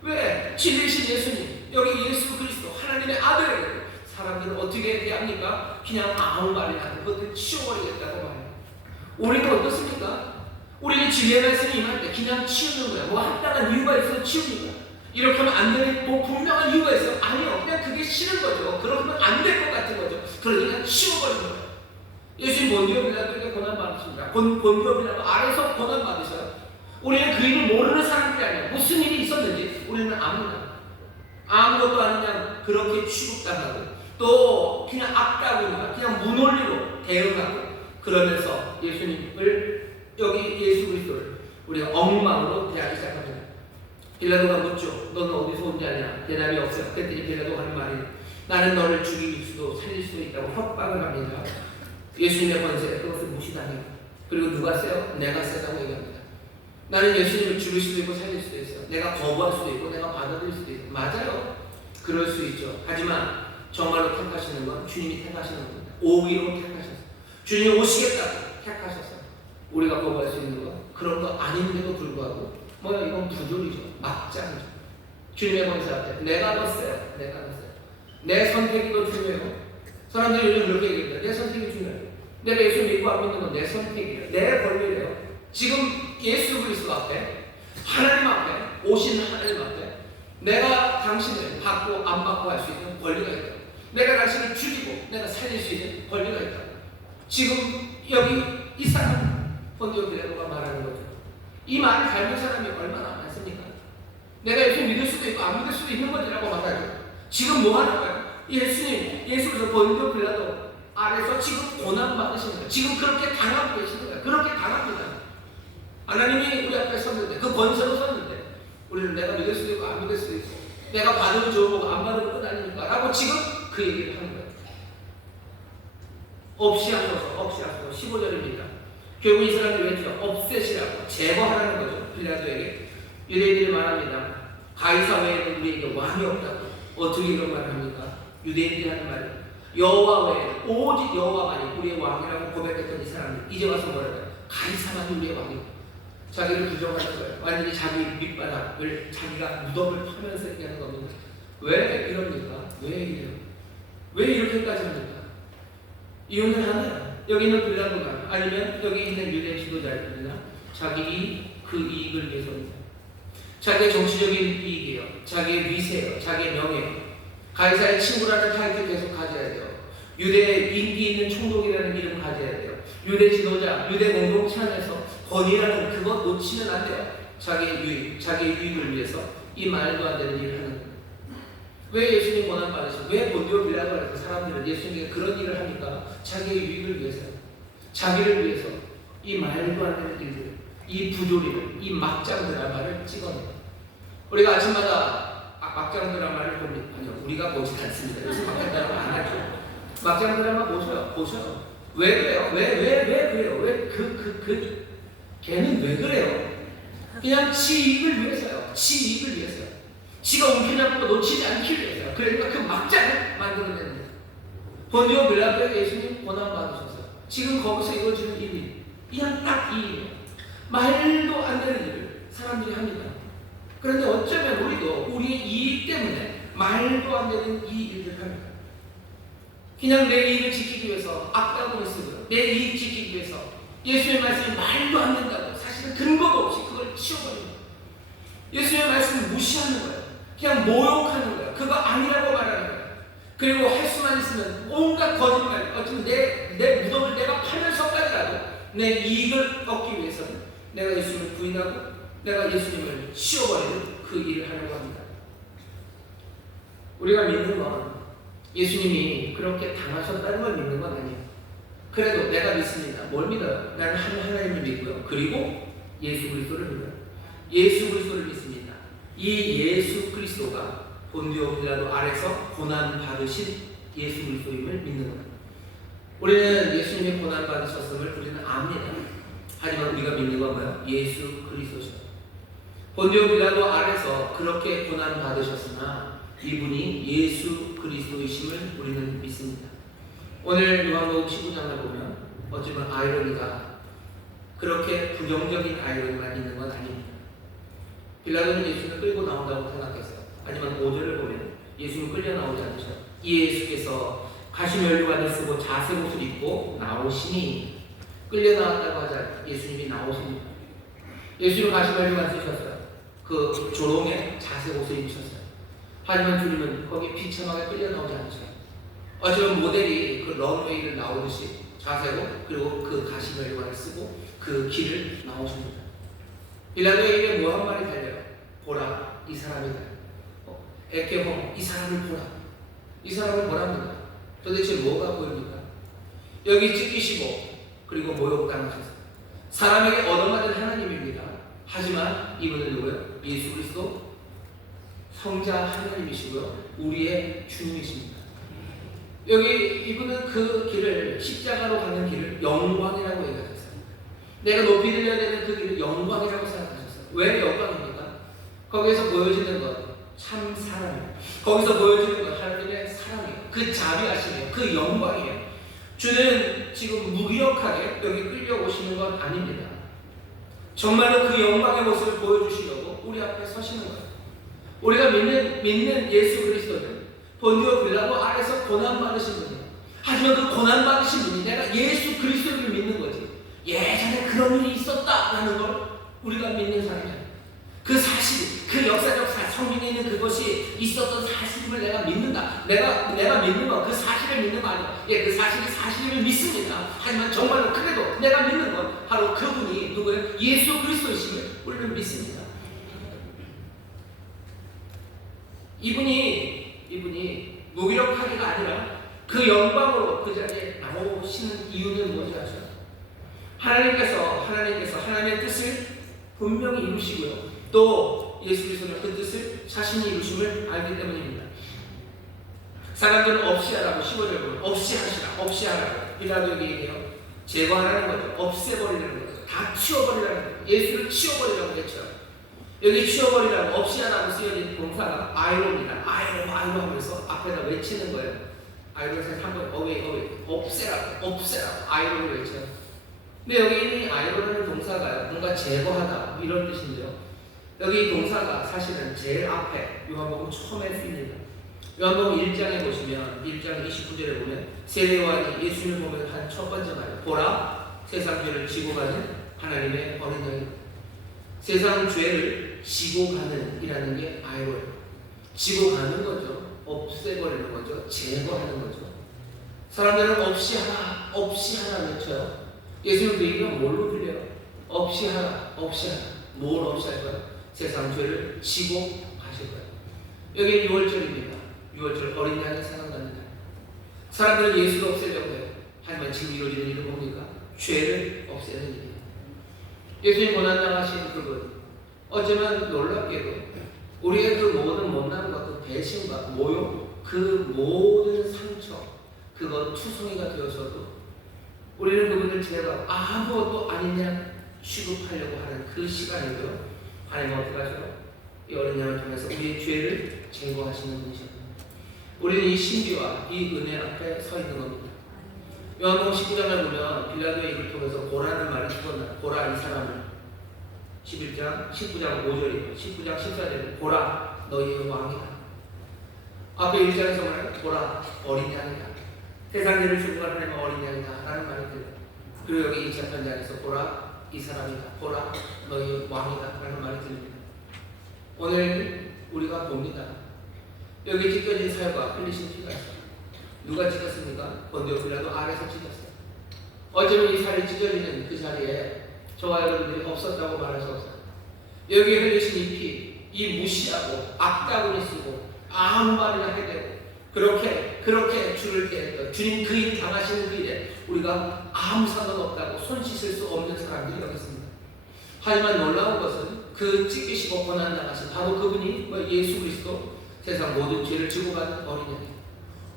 왜? 진리신 예수님, 여기 예수 그리스도 하나님의 아들, 사람들은 어떻게 얘기합니까? 그냥 아무 말이나 하고 그것들 치워버리겠다고 말해요. 우리는 어떻습니까? 우리는 진리의 말씀이 임할 때 그냥 치우는 거야. 뭐 합당한 이유가 있어서 치우는 거야. 이렇게 하면 안 되는 뭐 분명한 이유가 있어요. 아니요. 그냥 그게 싫은 거죠. 그러면 안 될 것 같은 거죠. 그러니 그냥 치워버리는 거예요. 예수님 본디오 빌라도에게 고난받으십니다. 본디오 빌라도 아래서 고난받으셔요. 우리는 그 일을 모르는 사람들이 아니에요. 무슨 일이 있었는지 우리는 압니다. 아무것도 아니냐 그렇게 취급당하고 또 그냥 악다구니까 그냥 무논리로 대응하고 그러면서 예수님을 여기 예수 그리스도를 우리가 엉망으로 대하기 시작합니다. 빌라도가 묻죠. 너는 어디서 온 자냐? 대답이 없어요. 그랬더니 빌라도가 하는 말이 나는 너를 죽일 수도 살릴 수도 있다고 협박을 합니다. 예수님의 권세 그것을 무시당해요. 그리고 누가 세요? 내가 세다고 얘기합니다. 나는 예수님을 죽일 수도 있고 살릴 수도 있어요. 내가 거부할 수도 있고 내가 받아들일 수도 있고 맞아요. 그럴 수 있죠. 하지만 정말로 택하시는 건 주님이 택하시는 겁니다. 오기로 택하셨어요. 주님이 오시겠다고 택하셨어요. 우리가 거부할 수 있는 건 그런 거 아닌데도 불구하고 뭐야 이건 부조리죠. 막장이죠. 주님의 권세 앞에 내가 넣었어요. 내가 넣었어요. 내 선택이 더 중요해요. 사람들이 요즘 그렇게 얘기합니다. 내 선택이 중요해요. 내가 예수 믿고 안 믿는 건 내 선택이에요. 내 권리래요. 지금 예수 그리스도 앞에 하나님 앞에 오신 하나님 앞에 내가 당신을 받고 안 받고 할 수 있는 권리가 있다. 내가 당신을 죽이고 내가 살릴 수 있는 권리가 있다. 지금 여기 이 사람 본디오 빌라도가 말하는 거죠. 이 말을 닮은 사람이 얼마나 많습니까? 내가 예수 믿을 수도 있고 안 믿을 수도 있는 것이라고 말하죠. 지금 뭐 하는 거예요? 예수님, 예수께서 본디오 빌라도 아래서 지금 고난 받으시는 거예요. 지금 그렇게 당하고 계시는 거예요. 그렇게 당합니다. 하나님이 우리 앞에 섰는데 그 권세로 섰는데 우리는 내가 믿을 수도 있고 안 믿을 수도 있고 내가 받으면 좋고 안 받으면 끝 아닙니까? 라고 지금 그 얘기를 하는 거예요. 없이 하소서 15절입니다. 결국 이 사람들이 왜 없애시라고 제거하라는 거죠. 빌라도에게 유대인들이 말합니다. 가이사 외에는 우리에게 왕이 없다고. 어떻게 이런 말을 합니까? 유대인들이 하는 말이에요. 여호와 외에 오직 여호와만이 우리의 왕이라고 고백했던 이 사람들 이제 와서 뭐라고요? 가이사만이 우리의 왕이에요. 자기를 부정하는 거예요. 완전히 자기 밑바닥을 자기가 무덤을 파면서 얘기하는 겁니다. 왜 이럽니까? 왜 이래요? 왜 이렇게까지 합니까? 이유는 하나예요. 여기 있는 빌라도가 아니면 여기 있는 유대 지도자입니다. 자기 그 이익을 위해서입니다. 자기의 정치적인 이익이에요. 자기의 위세예요. 자기의 명예예요. 가이사의 친구라는 타이틀 계속 가져야 돼요. 유대의 인기 있는 총독이라는 이름 가져야 돼요. 유대 지도자, 유대 공동체 안에서 권위라는 그것 놓치면 안 돼요. 자기의 유익, 자기의 유익을 위해서 이 말도 안 되는 일을 하는 거예요. 왜 예수님 고난 받으시고 왜 본디오 빌라도라고 사람들은 예수님에게 그런 일을 합니까? 자기의 유익을 위해서요. 자기를 위해서 이 말도 안 되는 일들, 이 부조리를, 이 막장 드라마를 찍어내요. 우리가 아침마다 막장 드라마를 봅니다. 아니요, 우리가 보지 않습니다. 요새 막장 드라마 안 하죠. 막장 드라마 보셔요. 왜 그래요? 왜 그래요? 걔는 왜 그래요? 그냥 지 이익을 위해서요. 지 이익을 위해서요. 지가 움켜잡고 놓치지 않기 위해서요. 그러니까 그 막장을 만들어내는 거예요. 본디오 빌라도에게 예수님 고난 받으셨어요. 지금 거기서 이루어지는 일이 그냥 딱 이 일이에요. 말도 안 되는 일을 사람들이 합니다. 그런데 어쩌면 우리도 우리의 이익 때문에 말도 안 되는 이 일을 합니다. 그냥 내 이익을 지키기 위해서 악다구를 쓰고요. 내 이익 지키기 위해서 예수의 말씀이 말도 안 된다고 사실은 근거도 없이 그걸 치워버립니다. 예수의 말씀을 무시하는 거예요. 그냥 모욕하는 거예요. 그거 아니라고 말하는 거예요. 그리고 할 수만 있으면 온갖 거짓말, 어쩌면 내 무덤을 내가 팔면서까지라도 내 이익을 얻기 위해서는 내가 예수님을 부인하고 내가 예수님을 치워버리는 그 일을 하려고 합니다. 우리가 믿는 건 예수님이 그렇게 당하셨다는 걸 믿는 건 아니에요. 그래도 내가 믿습니다. 뭘 믿어요? 나는 하나님을 믿고요. 그리고 예수 그리스도를 믿어요. 예수 그리스도를 믿습니다. 이 예수 그리스도가 본디오 빌라도 아래서 고난 받으신 예수 그리스도임을 믿는 겁니다. 우리는 예수님이 고난 받으셨음을 우리는 압니다. 하지만 우리가 믿는 건 뭐예요? 예수 그리스도죠. 본디오 빌라도 아래서 그렇게 고난 받으셨으나 이분이 예수 그리스도이심을 우리는 믿습니다. 오늘 요한복음 19장을 보면 어쩌면 아이러니가 그렇게 부정적인 아이러니만 있는 건 아닙니다. 빌라도는 예수님을 끌고 나온다고 생각했어요. 하지만 5절을 보면 예수님은 끌려 나오지 않으셔요. 예수께서 가시면류관을 쓰고 자색 옷을 입고 나오시니 끌려 나왔다고 하자 예수님이 나오십니다. 예수님 가시면류관 쓰셨어요. 그 조롱에 자색 옷을 입으셨어요. 하지만 주님은 거기 비참하게 끌려 나오지 않으셔요. 어쩌면 모델이 그 런웨이를 나오듯이 자색 옷 그리고 그 가시면류관을 쓰고 그 길을 나오십니다. 빌라도의 입에 뭐 한 말이 달려요? 보라 이 사람이다. 에케홈 이 사람을 보라. 이 사람을 보랍니다. 도대체 뭐가 보입니까? 여기 찢기시고 그리고 모욕당하셨어요. 사람에게 얻어맞은 하나님입니다. 하지만 이분은 누구예요? 예수 그리스도 성자 하나님이시고요. 우리의 주님이십니다. 여기 이분은 그 길을 십자가로 가는 길을 영광이라고 얘기하셨어요. 내가 높이 들려야 되는 그 길을 영광이라고 생각하셨어요. 왜 영광입니까? 거기에서 보여지는 것 참 사랑이에요. 거기서 보여지는 것 하나님의 사랑이에요. 그 자비하심이에요. 그 영광이에요. 주는 지금 무기력하게 여기 끌려오시는 건 아닙니다. 정말로 그 영광의 모습을 보여주시려고 우리 앞에 서시는 거예요. 우리가 믿는 예수 그리스도는 본디오 빌라도 아래서 고난받으신 분이에요. 하지만 그 고난받으신 분이 내가 예수 그리스도를 믿는 거지 예전에 그런 일이 있었다라는 걸 우리가 믿는 사람이에요. 그 사실, 그 역사적 성경에 있는 그것이 있었던 사실임을 내가 믿는다. 내가 믿는 건 그 사실을 믿는 거 아니야. 예, 그 사실이 사실을 믿습니다. 하지만 정말로 그래도 내가 믿는 건 바로 그분이 누구예요? 예수 그리스도이심을 우리는 믿습니다. 이분이 무기력하기가 아니라 그 영광으로 그 자리에 나오시는 이유는 뭔지 아시죠? 하나님께서 하나님의 뜻을 분명히 이루시고요. 또 예수 그리스도는 그 뜻을 자신이 이루심을 알기 때문입니다. 사람들은 없이 하라고 15절 보면 없이 하시라, 없이 하라고 빌라도에게 얘기해요. 제거하라는 거죠. 없애버리라는 거죠. 다 치워버리라는 거죠. 예수를 치워버리라고 했죠. 여기 치워버리라고 없이 하라고 쓰여진 동사가 아이로입니다. 아이로 하면서 앞에다 외치는 거예요. 아이로에서 한번 어웨이 없애라고 아이로를 외쳐요. 근데 여기 있는 아이로라는 동사가요. 뭔가 제거하다 이런 뜻인데요. 여기 동사가 사실은 제일 앞에 요한복음 처음에 쓰입니다. 요한복음 1장에 보시면 1장 29절에 보면 세례요한이 예수를 보면 한 첫 번째 말이에요. 보라 세상 죄를 지고 가는 하나님의 어린 양이. 세상 죄를 지고 가는 이라는 게 아이로예요. 지고 가는 거죠. 없애버리는 거죠. 제거하는 거죠. 사람들은 없이 하나 외쳐요. 예수님 그 얘기가 뭘로 들려요? 없이 하라. 뭘 없이 할 거야? 세상 죄를 지고 가실 거예요. 여기 6월절입니다. 6월절 어린 양이 생각납니다. 사람들은 예수를 없애려고 해요. 하지만 지금 이루어지는 일은 뭡니까? 죄를 없애는 일이에요. 예수님 고난당하신 그분, 어쩌면 놀랍게도 우리의 그 모든 못남과 그 배신과 모욕, 그 모든 상처, 그것 투성이가 되어서도 우리는 그분을 제가 아무것도 아닌 양 취급하려고 하는 그 시간이고요. 하나님은 어떻게 하죠? 이 어린 양을 통해서 우리의 죄를 제거하시는 분이십니다. 우리는 이 신비와 이 은혜 앞에 서 있는 겁니다. 요한복음 19장을 보면 빌라도의 입을 통해서 보라는 말을 쓰거나 보라 이 사람을 19장 5절이고 19장 14절에 보라 너희의 왕이다. 앞에 1장에서 말하는 보라 어린 양이다. 세상 죄를 주고 가는 하나님의 어린 양이다 라는 말이 들려요. 그리고 여기 이 재판장에서 보라 이 사람이다. 보라 너희 왕이다 라는 말이 들립니다. 오늘 우리가 봅니다. 여기 찢겨진 살과 흘리신 피가 있어요. 누가 찢었습니까? 본디오 빌라도 아래서 찢었어요. 어쩌면 이 살이 찢어지는 그 자리에 저와 여러분들이 없었다고 말할 수 없어요. 여기 흘리신 이 피, 이 무시하고 악다구니 쓰고 아무 말이나 해대고 그렇게 주를 깨했던 주님 그 일 당하시는 그 일에 우리가 아무 상관없다고 손 씻을 수 없는 사람들이 여기 있습니다. 하지만 놀라운 것은 그 찢기시고 고난당하신 바로 그분이 예수 그리스도 세상 모든 죄를 지고 가는 어린 양이에요.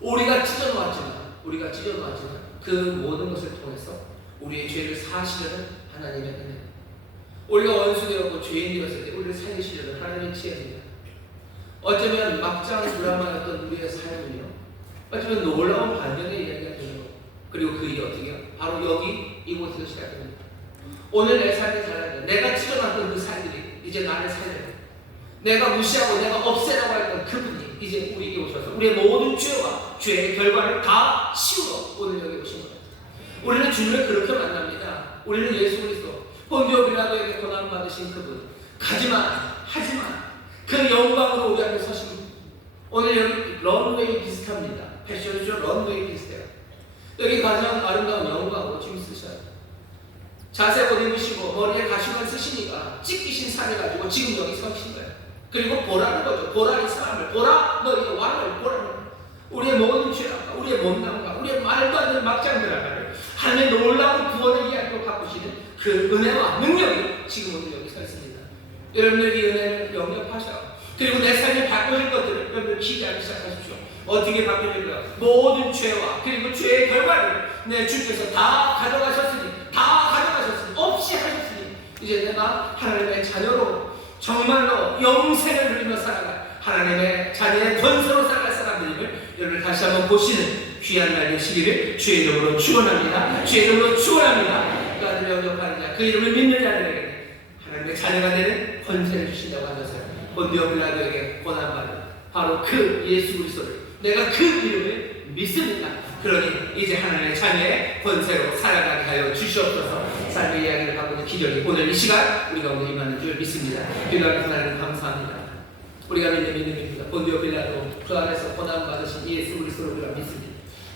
우리가 찢어놓았지만 그 모든 것을 통해서 우리의 죄를 사하시려는 하나님의 은혜. 우리가 원수되었고 죄인 되었을 때 우리를 살리시려는 하나님의 지혜입니다. 어쩌면 막장 드라마였던 우리의 삶은요, 어쩌면 놀라운 반전의 이야기가 되는 거예요. 그리고 그 일이 어떻게 해요? 바로 여기 이곳에서 시작됩니다. 오늘 내 삶이 살아야 돼. 내가 찢어놨던 그 살들이 이제 나를 살려요. 내가 무시하고 내가 없애라고 했던 그분이 이제 우리에게 오셔서 우리의 모든 죄와 죄의 결과를 다 치우러 오늘 여기 오신 겁니다. 우리는 주님을 그렇게 만납니다. 우리는 예수 그리스도 본디오 빌라도에게 고난 받으신 그분, 가지만 하지만 그 영광으로 우리 앞에 서신 분. 오늘 여기 런웨이 비슷합니다. 패션쇼 런웨이 비슷해요. 여기 가장 아름다운 영광으로 주님 쓰셔요. 자색 옷 입으시고 머리에 가시관 쓰시니까 찢기신 살을 가지고 지금 여기 서신 거예요. 그리고 보라는 거죠. 보라 이 사람을, 보라 너희의 왕을 보라. 우리의 모든 죄악과 우리의 못남과 우리의 말도 안 되는 막장들을 하나님의 놀라운 구원의 이야기로 바꾸시는 그 은혜와 능력이 지금 오늘 여기 서 있습니다. 여러분들이 이 은혜를 영접하셔. 그리고 내 삶이 바꿔질 것들을 여러분들 기대하기 시작하십시오. 어떻게 바뀌어질까요? 모든 죄와 그리고 죄의 결과를 내 주께서 다 가져가셨으니 없이 하셨으니 이제 내가 하나님의 자녀로 정말로 영생을 누리며 살아갈 하나님의 자녀의 권세로 살아갈 사람들임을 여러분 다시 한번 보시는 귀한 날 되시기를 주의 이름으로 축원합니다. 주의 이름으로 축원합니다. 그가 영접하는 자, 그 이름을 믿는 자들에게 하나님의 자녀가 되는 권세를 주신다고 하셔서요. 본디오 빌라도에게 고난받은 바로 그 예수 그리스도를 내가 그 이름을 믿습니다. 그러니 이제 하나님의 자녀의 권세로 살아가게 하여 주시옵소서. 삶의 이야기를 바꾸는 기적이 오늘 이 시간 우리가 오늘 임하는 줄 믿습니다. 기도하는 하나님 감사합니다. 우리가 믿는 믿음입니다. 본디오 빌라도 그 안에서 고난받으신 예수 그리스도를 우리가 믿습니다.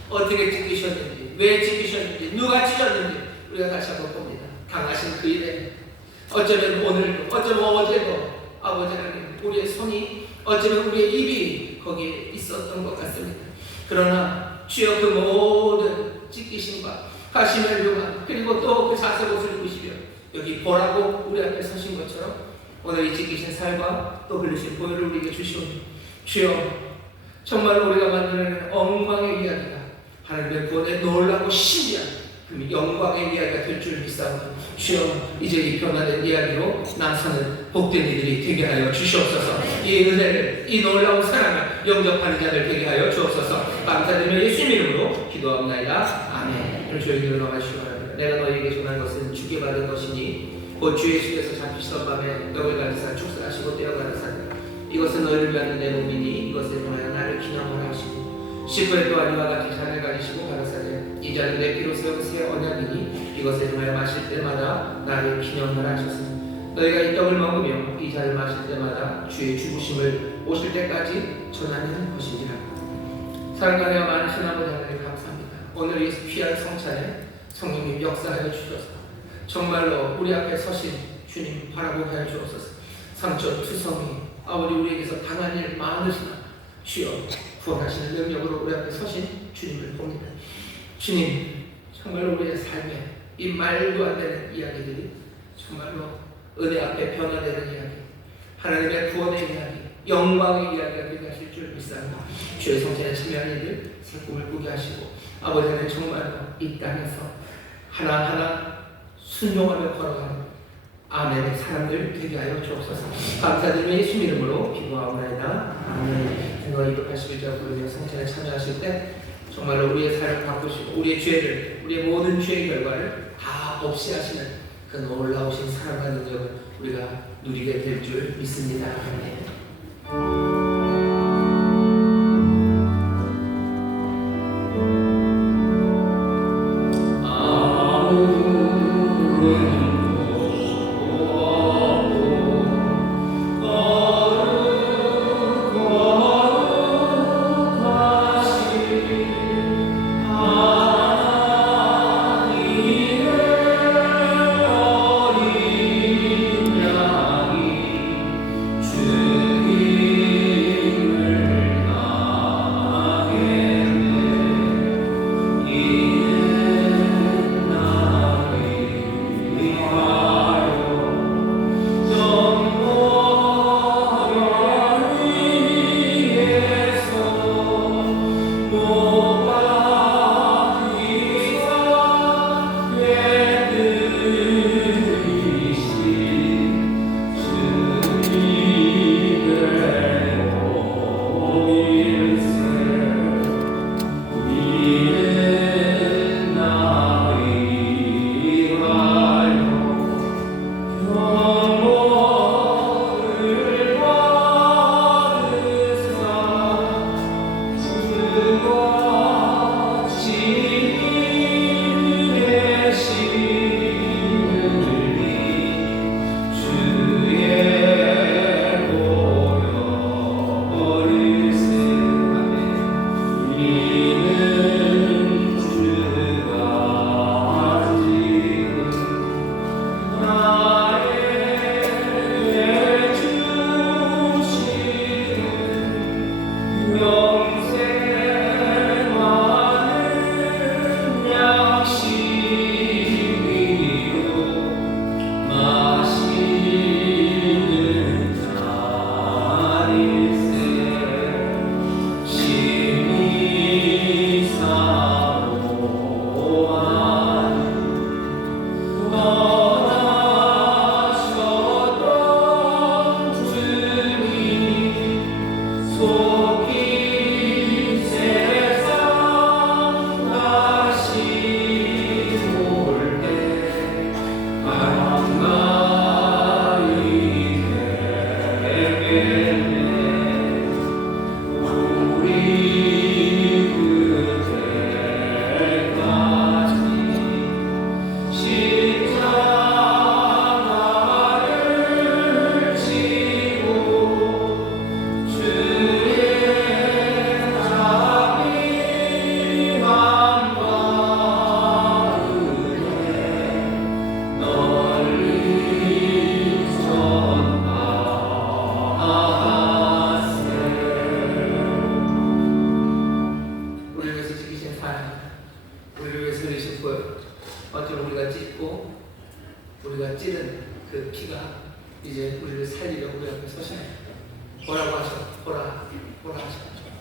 어떻게 찢기셨는지, 왜 찢기셨는지, 누가 찢었는지 우리가 다시 한번 봅니다. 당하신 그 일에 어쩌면 오늘도, 어쩌면 어제도 아버지 하나님 우리의 손이, 어쩌면 우리의 입이 거기에 있었던 것 같습니다. 그러나 주여 그 모든 찢기심과 가시멜 흉한 그리고 또 그 자색 옷을 입으시며 여기 보라고 우리 앞에 서신 것처럼 오늘 이 찢기신 살과 또 흘리신 보혈을 우리에게 주시오니 주여 정말로 우리가 만드는 영광의 이야기가 하나님의 구원의 놀라고 신비한 그 영광의 이야기가 될 줄 믿사오니 주여 이제 이 변화된 이야기로 나서는 복된 이들이 되게 하여 주시옵소서. 이 은혜를, 이 놀라운 사랑을 영접하는 자들 되게 하여 주옵소서. 감사드리며 예수님 이름으로 기도합니다. 아멘. 오늘 주의 이름으로 나가시기 바랍니다. 내가 너희에게 전한 것은 주께 받은 것이니 곧 주 예수께서 잡히시던 밤에 떡을 가지사 축사하시고 떼어가르사니 이것은 너희를 위하는 내 몸이니 이것을 통하여 나를 기념하라 하시고 10분에 또한 이와 같이 잔을 가지시고 가르사되 이 잔은 내 피로 세운 새 언약이니 이것을 통하여 마실 때마다 나를 기념하라 하셨으니 너희가 이 떡을 먹으며 이 잔을 마실 때마다 주의 죽으심을 오실 때까지 전하는 것이니라. 사랑하며 많으신 아버지 하나님 감사합니다. 오늘 이 귀한 성찬에 성령님 역사하여 주셔서 정말로 우리 앞에 서신 주님 바라보게 하여 주옵소서. 상처투성이 아버지 우리에게서 당한 일 많으시나 주여 구원하시는 능력으로 우리 앞에 서신 주님을 봅니다. 주님 정말로 우리의 삶에 이 말도 안 되는 이야기들이 정말로 은혜 앞에 변화되는 이야기, 하나님의 구원의 이야기, 영광의 이야기가 되게 하실 줄 믿습니다. 주의 성찬에 참여한 이들 새 꿈을 꾸게 하시고 아버지는 정말로 이 땅에서 하나하나 순종하며 걸어가는 아멘의 사람들 되게 하여 주옵소서. 감사드리며 예수 이름으로 기도하옵나이다. 아멘. 생각 281절 부르며 성찬에 참여하실 때 정말로 우리의 삶을 바꾸시고 우리의 죄를, 우리의 모든 죄의 결과를 다 없이 하시는 그 놀라우신 사랑과 능력을 우리가 누리게 될 줄 믿습니다. 아멘. 주님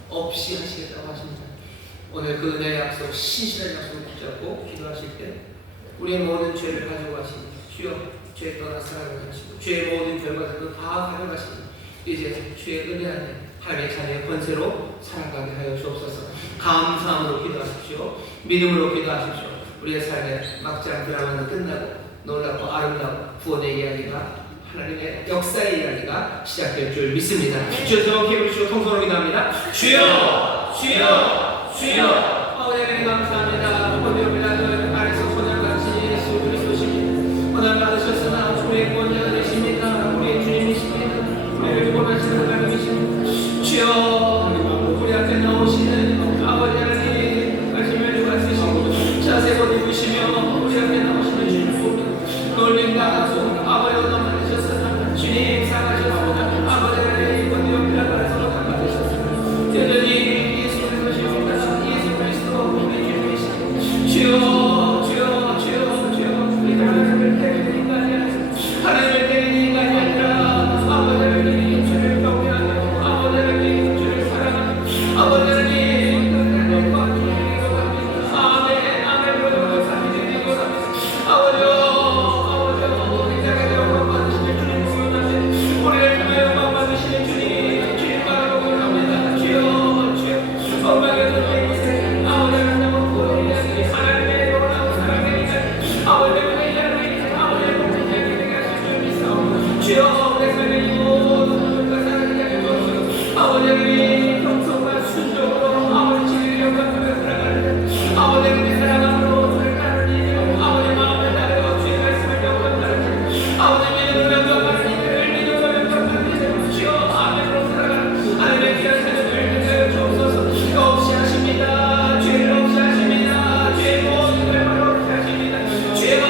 없이 하시겠다고 하십니다. 오늘 그 은혜의 약속, 신실한 약속을 붙잡고 기도하실 때 우리의 모든 죄를 가지고 가시니 주여 죄 떠나 살아가게 하시고 죄의 모든 결과들도 다 가져가시니 이제 주의 은혜 안에 삶의 자녀의 권세로 살아가게 하여 주옵소서. 감사함으로 기도하십시오. 믿음으로 기도하십시오. 우리의 삶의 막장 드라마는 끝나고 놀랍고 아름다운 구원의 이야기가 하나님의 역사의 이야기가 시작될 줄 믿습니다. 주여 정확히 해주시고 통성으로 기도합니다. 주여 주여 주여 아버지 하나님 감사합니다. 고대옵니다. 너희 아래서 소년같이 예수 그리스도십니다. 고난 받으셨으나 우리의 구원자가 되십니다. 우리의 주님이십니다. 우리를 구원하시는 하나님이십니다. 주여 우리 앞에 나오시는 아버지 하나님 말씀을 누가 쓰시고 자세 곧 입으시며 우리 앞에 나오시는 주님 보며 놀림 당하고 아버지로 넘어지셨으나 주님 사랑하셨으나 아버지 하나님 고대옵니다. 아래서 받으셨으나 여전히 예수 그리스도십니다. 예수 그리스도 우리 주님이십니다. 주여 주여 주여 주여 우리 하나님을 때리는 인간이 아니라 하나님을 때리는 인간이 아니라 아버지 하나님 주를 경외하며 아버지 하나님 주를 사랑하며 아버지 하나님 하나님과 주를 이루어갑니다. 아멘 아멘 감사합니다. 아버지요 우리 자가 영광 받으시는 주님 부요하세 우리를 통하여 영광 받으시는 주님 주님 바라고 원합니다. 주여 주여 건강에 젖어 있으세요. 아버지 하나님은 구원이 하나님의 놀라운 사랑의 이야기 아버지의 이야기 아버지의 복된 이야기 되게 하실 줄 믿사옵니다. 주여 내 삶의 이 모든 것과 사랑의 이야기 주옵소서. 아버지 하나님 평소와 순종으로 아버지 지혜를 영광하며 살아가는 아버지 하나님 사랑함으로 주를 따르니 아버지 마음을 따르고 주의 말씀을 영광하는 아버지 믿음으로 영광하는 이들을 믿음으로 영광하는 이들을 주여 아멘으로 살아가는 하나님의 귀한 사람을 되게 주옵소서. 죄 없이 하십니다. 죄를 없이 하십니다. 죄의 모든 결과를 없이 하십니다. 죄와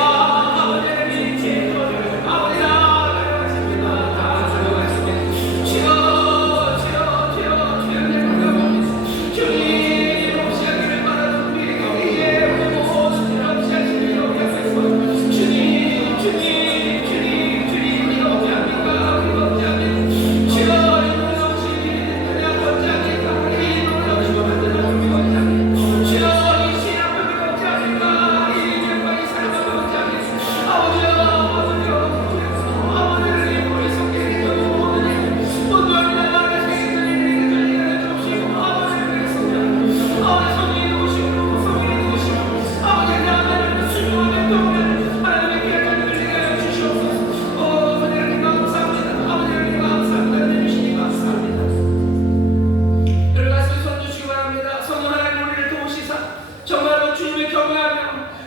아버지 하나님 죄의 거를 아버지 다 가져가십니다. 다 가져가십니다. 주여 주여 주여 주여 내 감사합니다. 주님 없이 하기를 바라는 우리에게 이제 우리 모든 죄 없이 하시기를 우리 앞에 서 주님 주님 주님 주님 우리가 없지 합니까? 우리가 없지 합니까? 주여 이는 없이 그냥 없지 합니까? 이 놀라우시고 만드는 우리가 없지 합니까? 주여 이 신앙 우리가 없지 합니까? 이 인연과 이 사랑과 없지 합니까? 아버지여 아버지여 아버지를 우리 속에 있는 모든 일 모든 나라의 세계를 이끌리게 해주시고 아버지를 성령 아버지 성령이 오시고 성령이 오시고 아버지 나라를 수용하며 동의하는 하나님의 귀한 자녀들 되게 하여 주시옵소서. 아버지 하나님 감사합니다. 아버지 하나님 감사합니다. 내 주시니 감사합니다. 여러분 말씀 손 주시기 바랍니다. 성령 하나님 우리를 도우시사 정말로 주님을 경외하며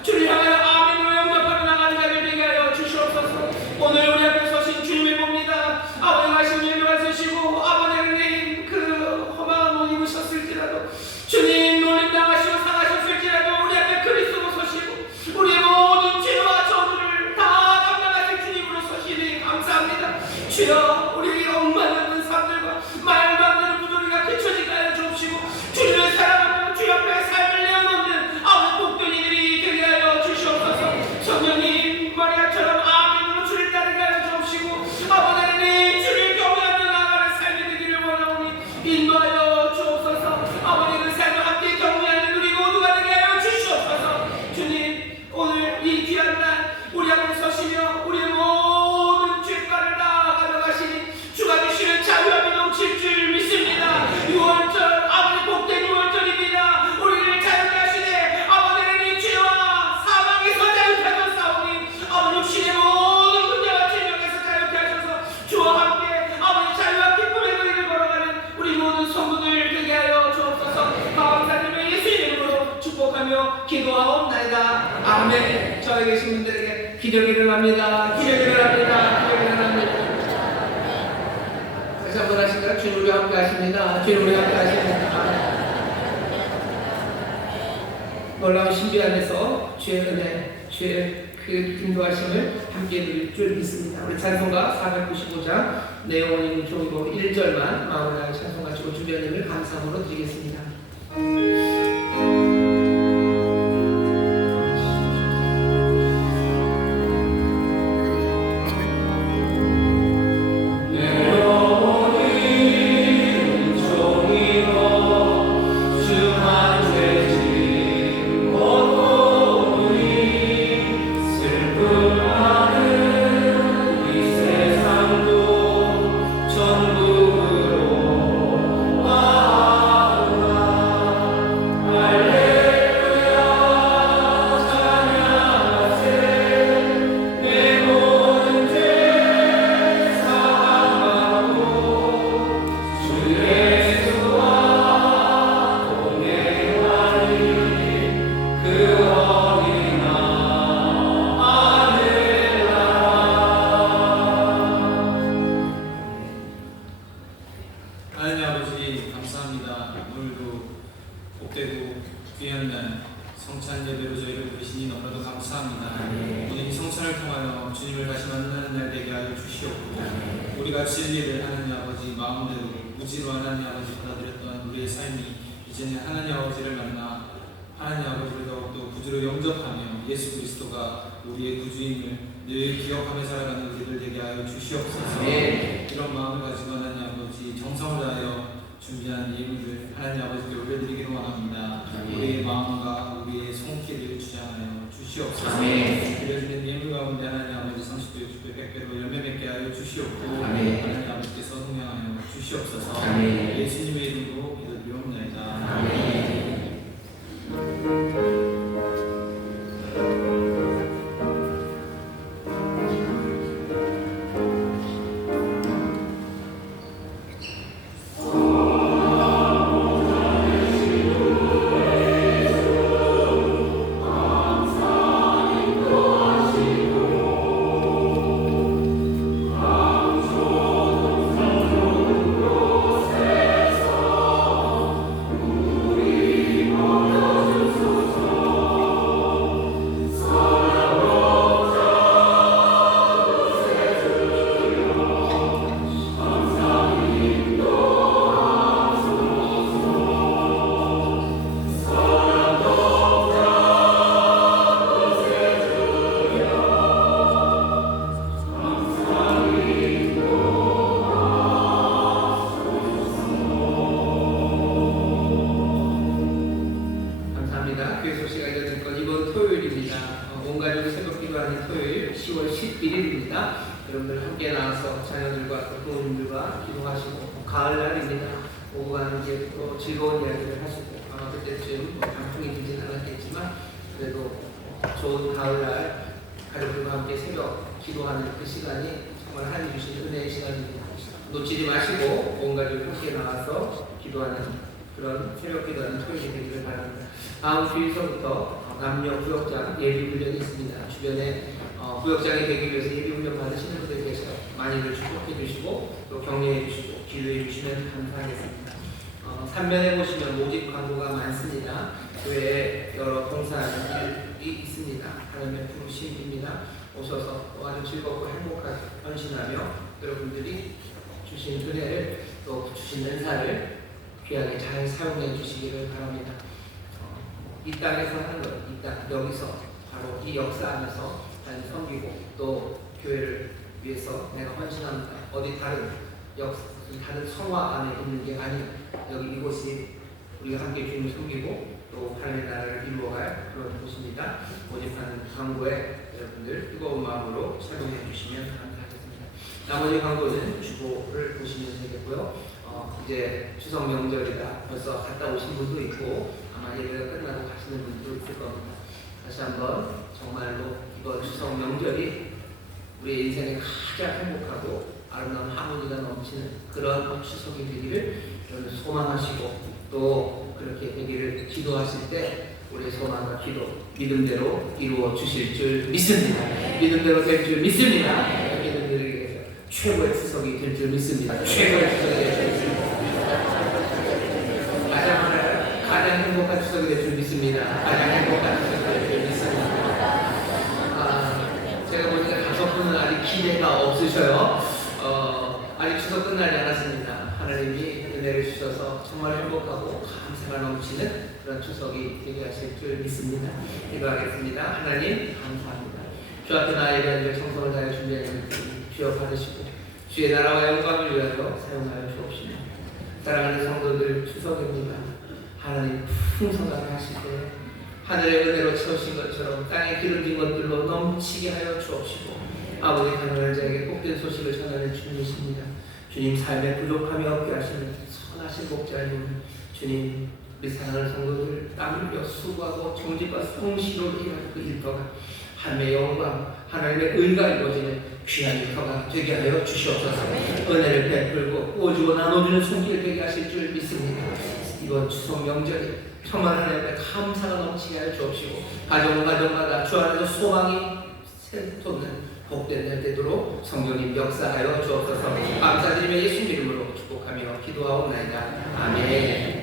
주를 향하여 아멘으로 영접하며 나가는 자들 되게 하여 주시옵소서. 오늘 우리 앞에 서신 주님을 봅니다. 아버지 말씀 읽어주시고 아버지 하나님 그 험한 옷 입으셨을지라도 주님 놀림당하시고 상하셨을지라도 우리 앞에 그리스도로 서시고 우리의 모든 죄와 저주를 다 담당하실 주님으로 서시니 감사합니다. 주여 우리 엄마는 사람들과 말도 안 되는 부조리가 뒤처지게 하여 주옵시고 주님을 사랑하며 주 옆에 삶을 내어놓는 아버지 복된 이들이 되게 하여 주시옵소서. 성령님 마리아처럼 아멘으로 주를 따르게 하여 주옵시고 아버지 하나님 주를 경외하며 나아가는 삶이 되기를 원하오니 인도하여 주옵소서. 아버지 그 삶을 함께 경외하는 우리 모두가 되게 하여 주시옵소서. 주님 오늘 이 귀한 날 우리 앞에 서시며 우리의 모든 죄가를 다 가져가시니 주가 주시는 자유함이 넘칠 줄 믿습니다. 6월절 아버지 복된 6월절입니다. 우리를 자유케 하시네 아버지 하나님 죄와 사망에서 자유케 하셨사오니 아버지 육신의 모든 문제와 질병에서 자유케 하셔서 주와 함께 아버지 자유와 기쁨의 거리를 걸어가는 우리 모든 성도들 되게 하여 주옵소서. 감사드리며 예수 이름으로 축복하며 기도하옵나이다. 아멘. 저에 계신 분들에게 기력이 일어납니다. 기력이 일어납니다. 기력이 일어납니다. 다시 한번 하실까요? 주님 우리 함께 하십니다. 주님 우리 함께 하십니다. 놀라운 신비 안에서 주의 은혜, 주의 그 인도하심을 함께 누릴 줄 믿습니다. 우리 찬송가 495장 내용은 종이고 1절만 마음을 다해 찬송 가지고 준비한 힘을 감사함으로 드리겠습니다. 내어버린 종이고 복되고 귀한 날 성찬 예배로 저희를 부르시니 너무나도 감사합니다. 오늘 이 성찬을 통하여 주님을 다시 만나는 날 되게 하여 주시옵고 우리가 진리를 하나님 아버지 마음대로 무지로 하나님 아버지 받아들였던 우리의 삶이 이제는 하나님 아버지를 만나 하나님 아버지를 더욱더 구주로 영접하며 예수 그리스도가 우리의 구주임을 늘 기억하며 살아가는 우리들 되게 하여 주시옵소서. 이런 마음을 가지고 하나님 아버지 정성을 다하여 준비한 예물을 하나님 아버지께 올려드리기로 원합니다. 우리의 마음과 우리의 손길을 주장하여 주시옵소서. 드려지는 예물 가운데 하나님 아버지 30배, 60배, 100배로 열매 맺게 하여 주시옵고 하나님 아버지께서 흥명하여 주시옵소서. 예수님의 이름으로 기도드리옵나이다. 여러분들 함께 나와서 자녀들과 또 부모님들과 기도하시고 가을날입니다. 오고 가는 게 또 즐거운 이야기를 하시고 아마 그때쯤 단풍이 들지는 않았겠지만 그래도 좋은 가을날 가족들과 함께 새벽 기도하는 그 시간이 정말 하나님 주신 은혜의 시간입니다. 놓치지 마시고 온 가족 함께 나와서 기도하는 그런 새벽 기도하는 토요일이 되기를 바랍니다. 다음 주일서부터 남녀 구역장 예비 훈련이 있습니다. 주변에 구역장이 되기 위해서 예비 훈련 받으시는 분들 계셔 많이들 축복해 주시고 또 격려해 주시고 기도해 주시면 감사하겠습니다. 3면에 보시면 모집 광고가 많습니다. 교회에 여러 봉사들이 있습니다. 하나님의 부르심입니다. 오셔서 또 아주 즐겁고 행복하게 헌신하며 여러분들이 주신 은혜를 또 주신 은사를 귀하게 잘 사용해 주시기를 바랍니다. 이 땅에서 하는 것, 이 땅 여기서 바로 이 역사 안에서 잘 섬기고 또 교회를 위해서 내가 헌신합니다. 어디 다른 성화 안에 있는 게 아니라 여기 이곳이 우리가 함께 주님을 섬기고 또 하나님의 나라를 이루어갈 그런 곳입니다. 모집하는 광고에 여러분들 뜨거운 마음으로 착용해 주시면 감사하겠습니다. 나머지 광고는 주보를 보시면 되겠고요. 이제 추석 명절이다. 벌써 갔다 오신 분도 있고 아마 예배가 끝나고 가시는 분도 있을 겁니다. 다시 한번 정말로 이번 추석 명절이 우리 인생에 가장 행복하고 아름다운 하모니가 넘치는 그런 추석이 되기를 소망하시고 또 그렇게 되기를 기도하실 때 우리의 소망과 기도 믿음대로 이루어 주실 줄 믿습니다. 믿음대로 될 줄 믿습니다. 믿음대로 최고의 추석이 될 줄 믿습니다. 최고의 추석이 될 줄 믿습니다. 가장 행복한 추석이 될 줄 믿습니다. 가장 행복한 추석이 될 줄 믿습니다. 제가 보니까 5분은 아직 기대가 없으셔요. 아직 추석 끝나지 않았습니다. 하나님이 은혜를 주셔서 정말 행복하고 감사가 넘치는 그런 추석이 되게 하실 줄 믿습니다. 기도하겠습니다. 하나님 감사합니다. 주 앞에 나의 예배를 정성을 다해 준비하는 주여 받으시고 주의 나라와 영광을 위하여 사용하여 주옵시며 사랑하는 성도들 추석입니다. 하나님 풍성하게 하실 때 하늘의 은혜로 채우신 것처럼 땅에 기름진 것들로 넘치게 하여 주옵시고 아버지 가난한 자에게 복된 소식을 전하는 주님이십니다. 주님 삶에 부족함이 없게 하시는 선하신 목자님 주님 우리 사랑하는 성도들 땀 흘려 수고하고 정직과 성실로 일하는 그 일터가 하나님의 영광 하나님의 의가 이루어지는 귀한 일터가 되게 하여 주시옵소서. 은혜를 베풀고 구워주고 나눠주는 손길 되게 하실 줄 믿습니다. 이번 추석 명절에 정말 하나님의 감사가 넘치게 하여 주옵시고 가정마다 주 안에서 소망이 샘솟는 복된 날 되도록 성령님 역사하여 주옵소서. 감사드리며 예수님 이름으로 축복하며 기도하옵나이다. 아멘.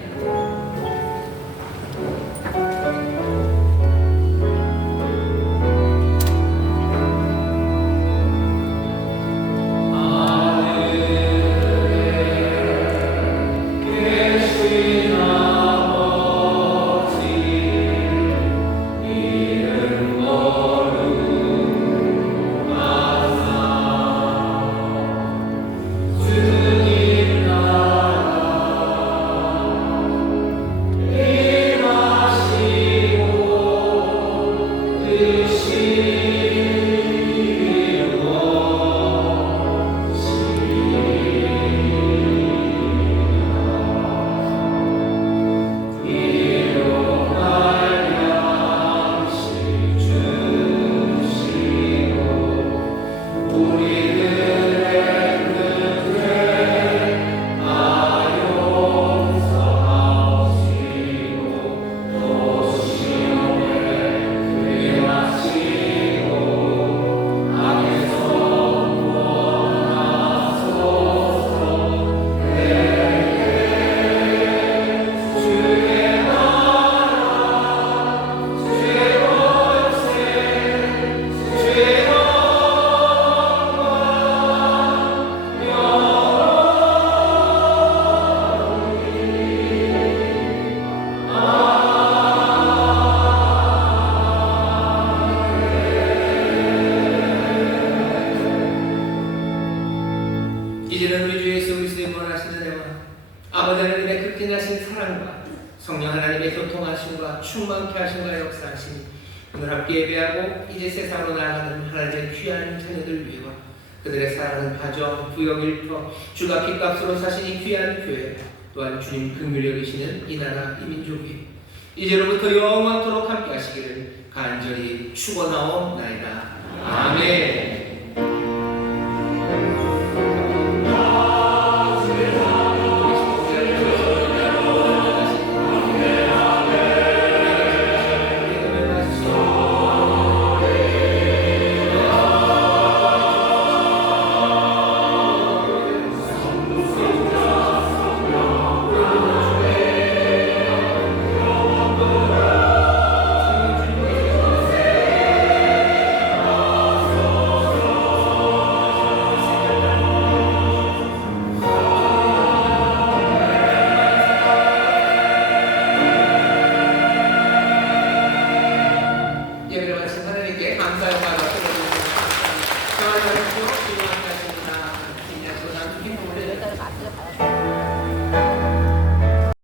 성령 하나님의 교통하심과 충만케 하심과 역사하심이 오늘 함께 예배하고 이제 세상으로 나아가는 하나님의 귀한 자녀들 위해와 그들의 사랑하는 가정, 부역, 일터, 주가 핏값으로 사신 이 귀한 교회 또한 주님 긍휼히 여기시는 이 나라, 이 민족이 이제로부터 영원토록 함께 하시기를 간절히 축원하옵나이다. 아멘.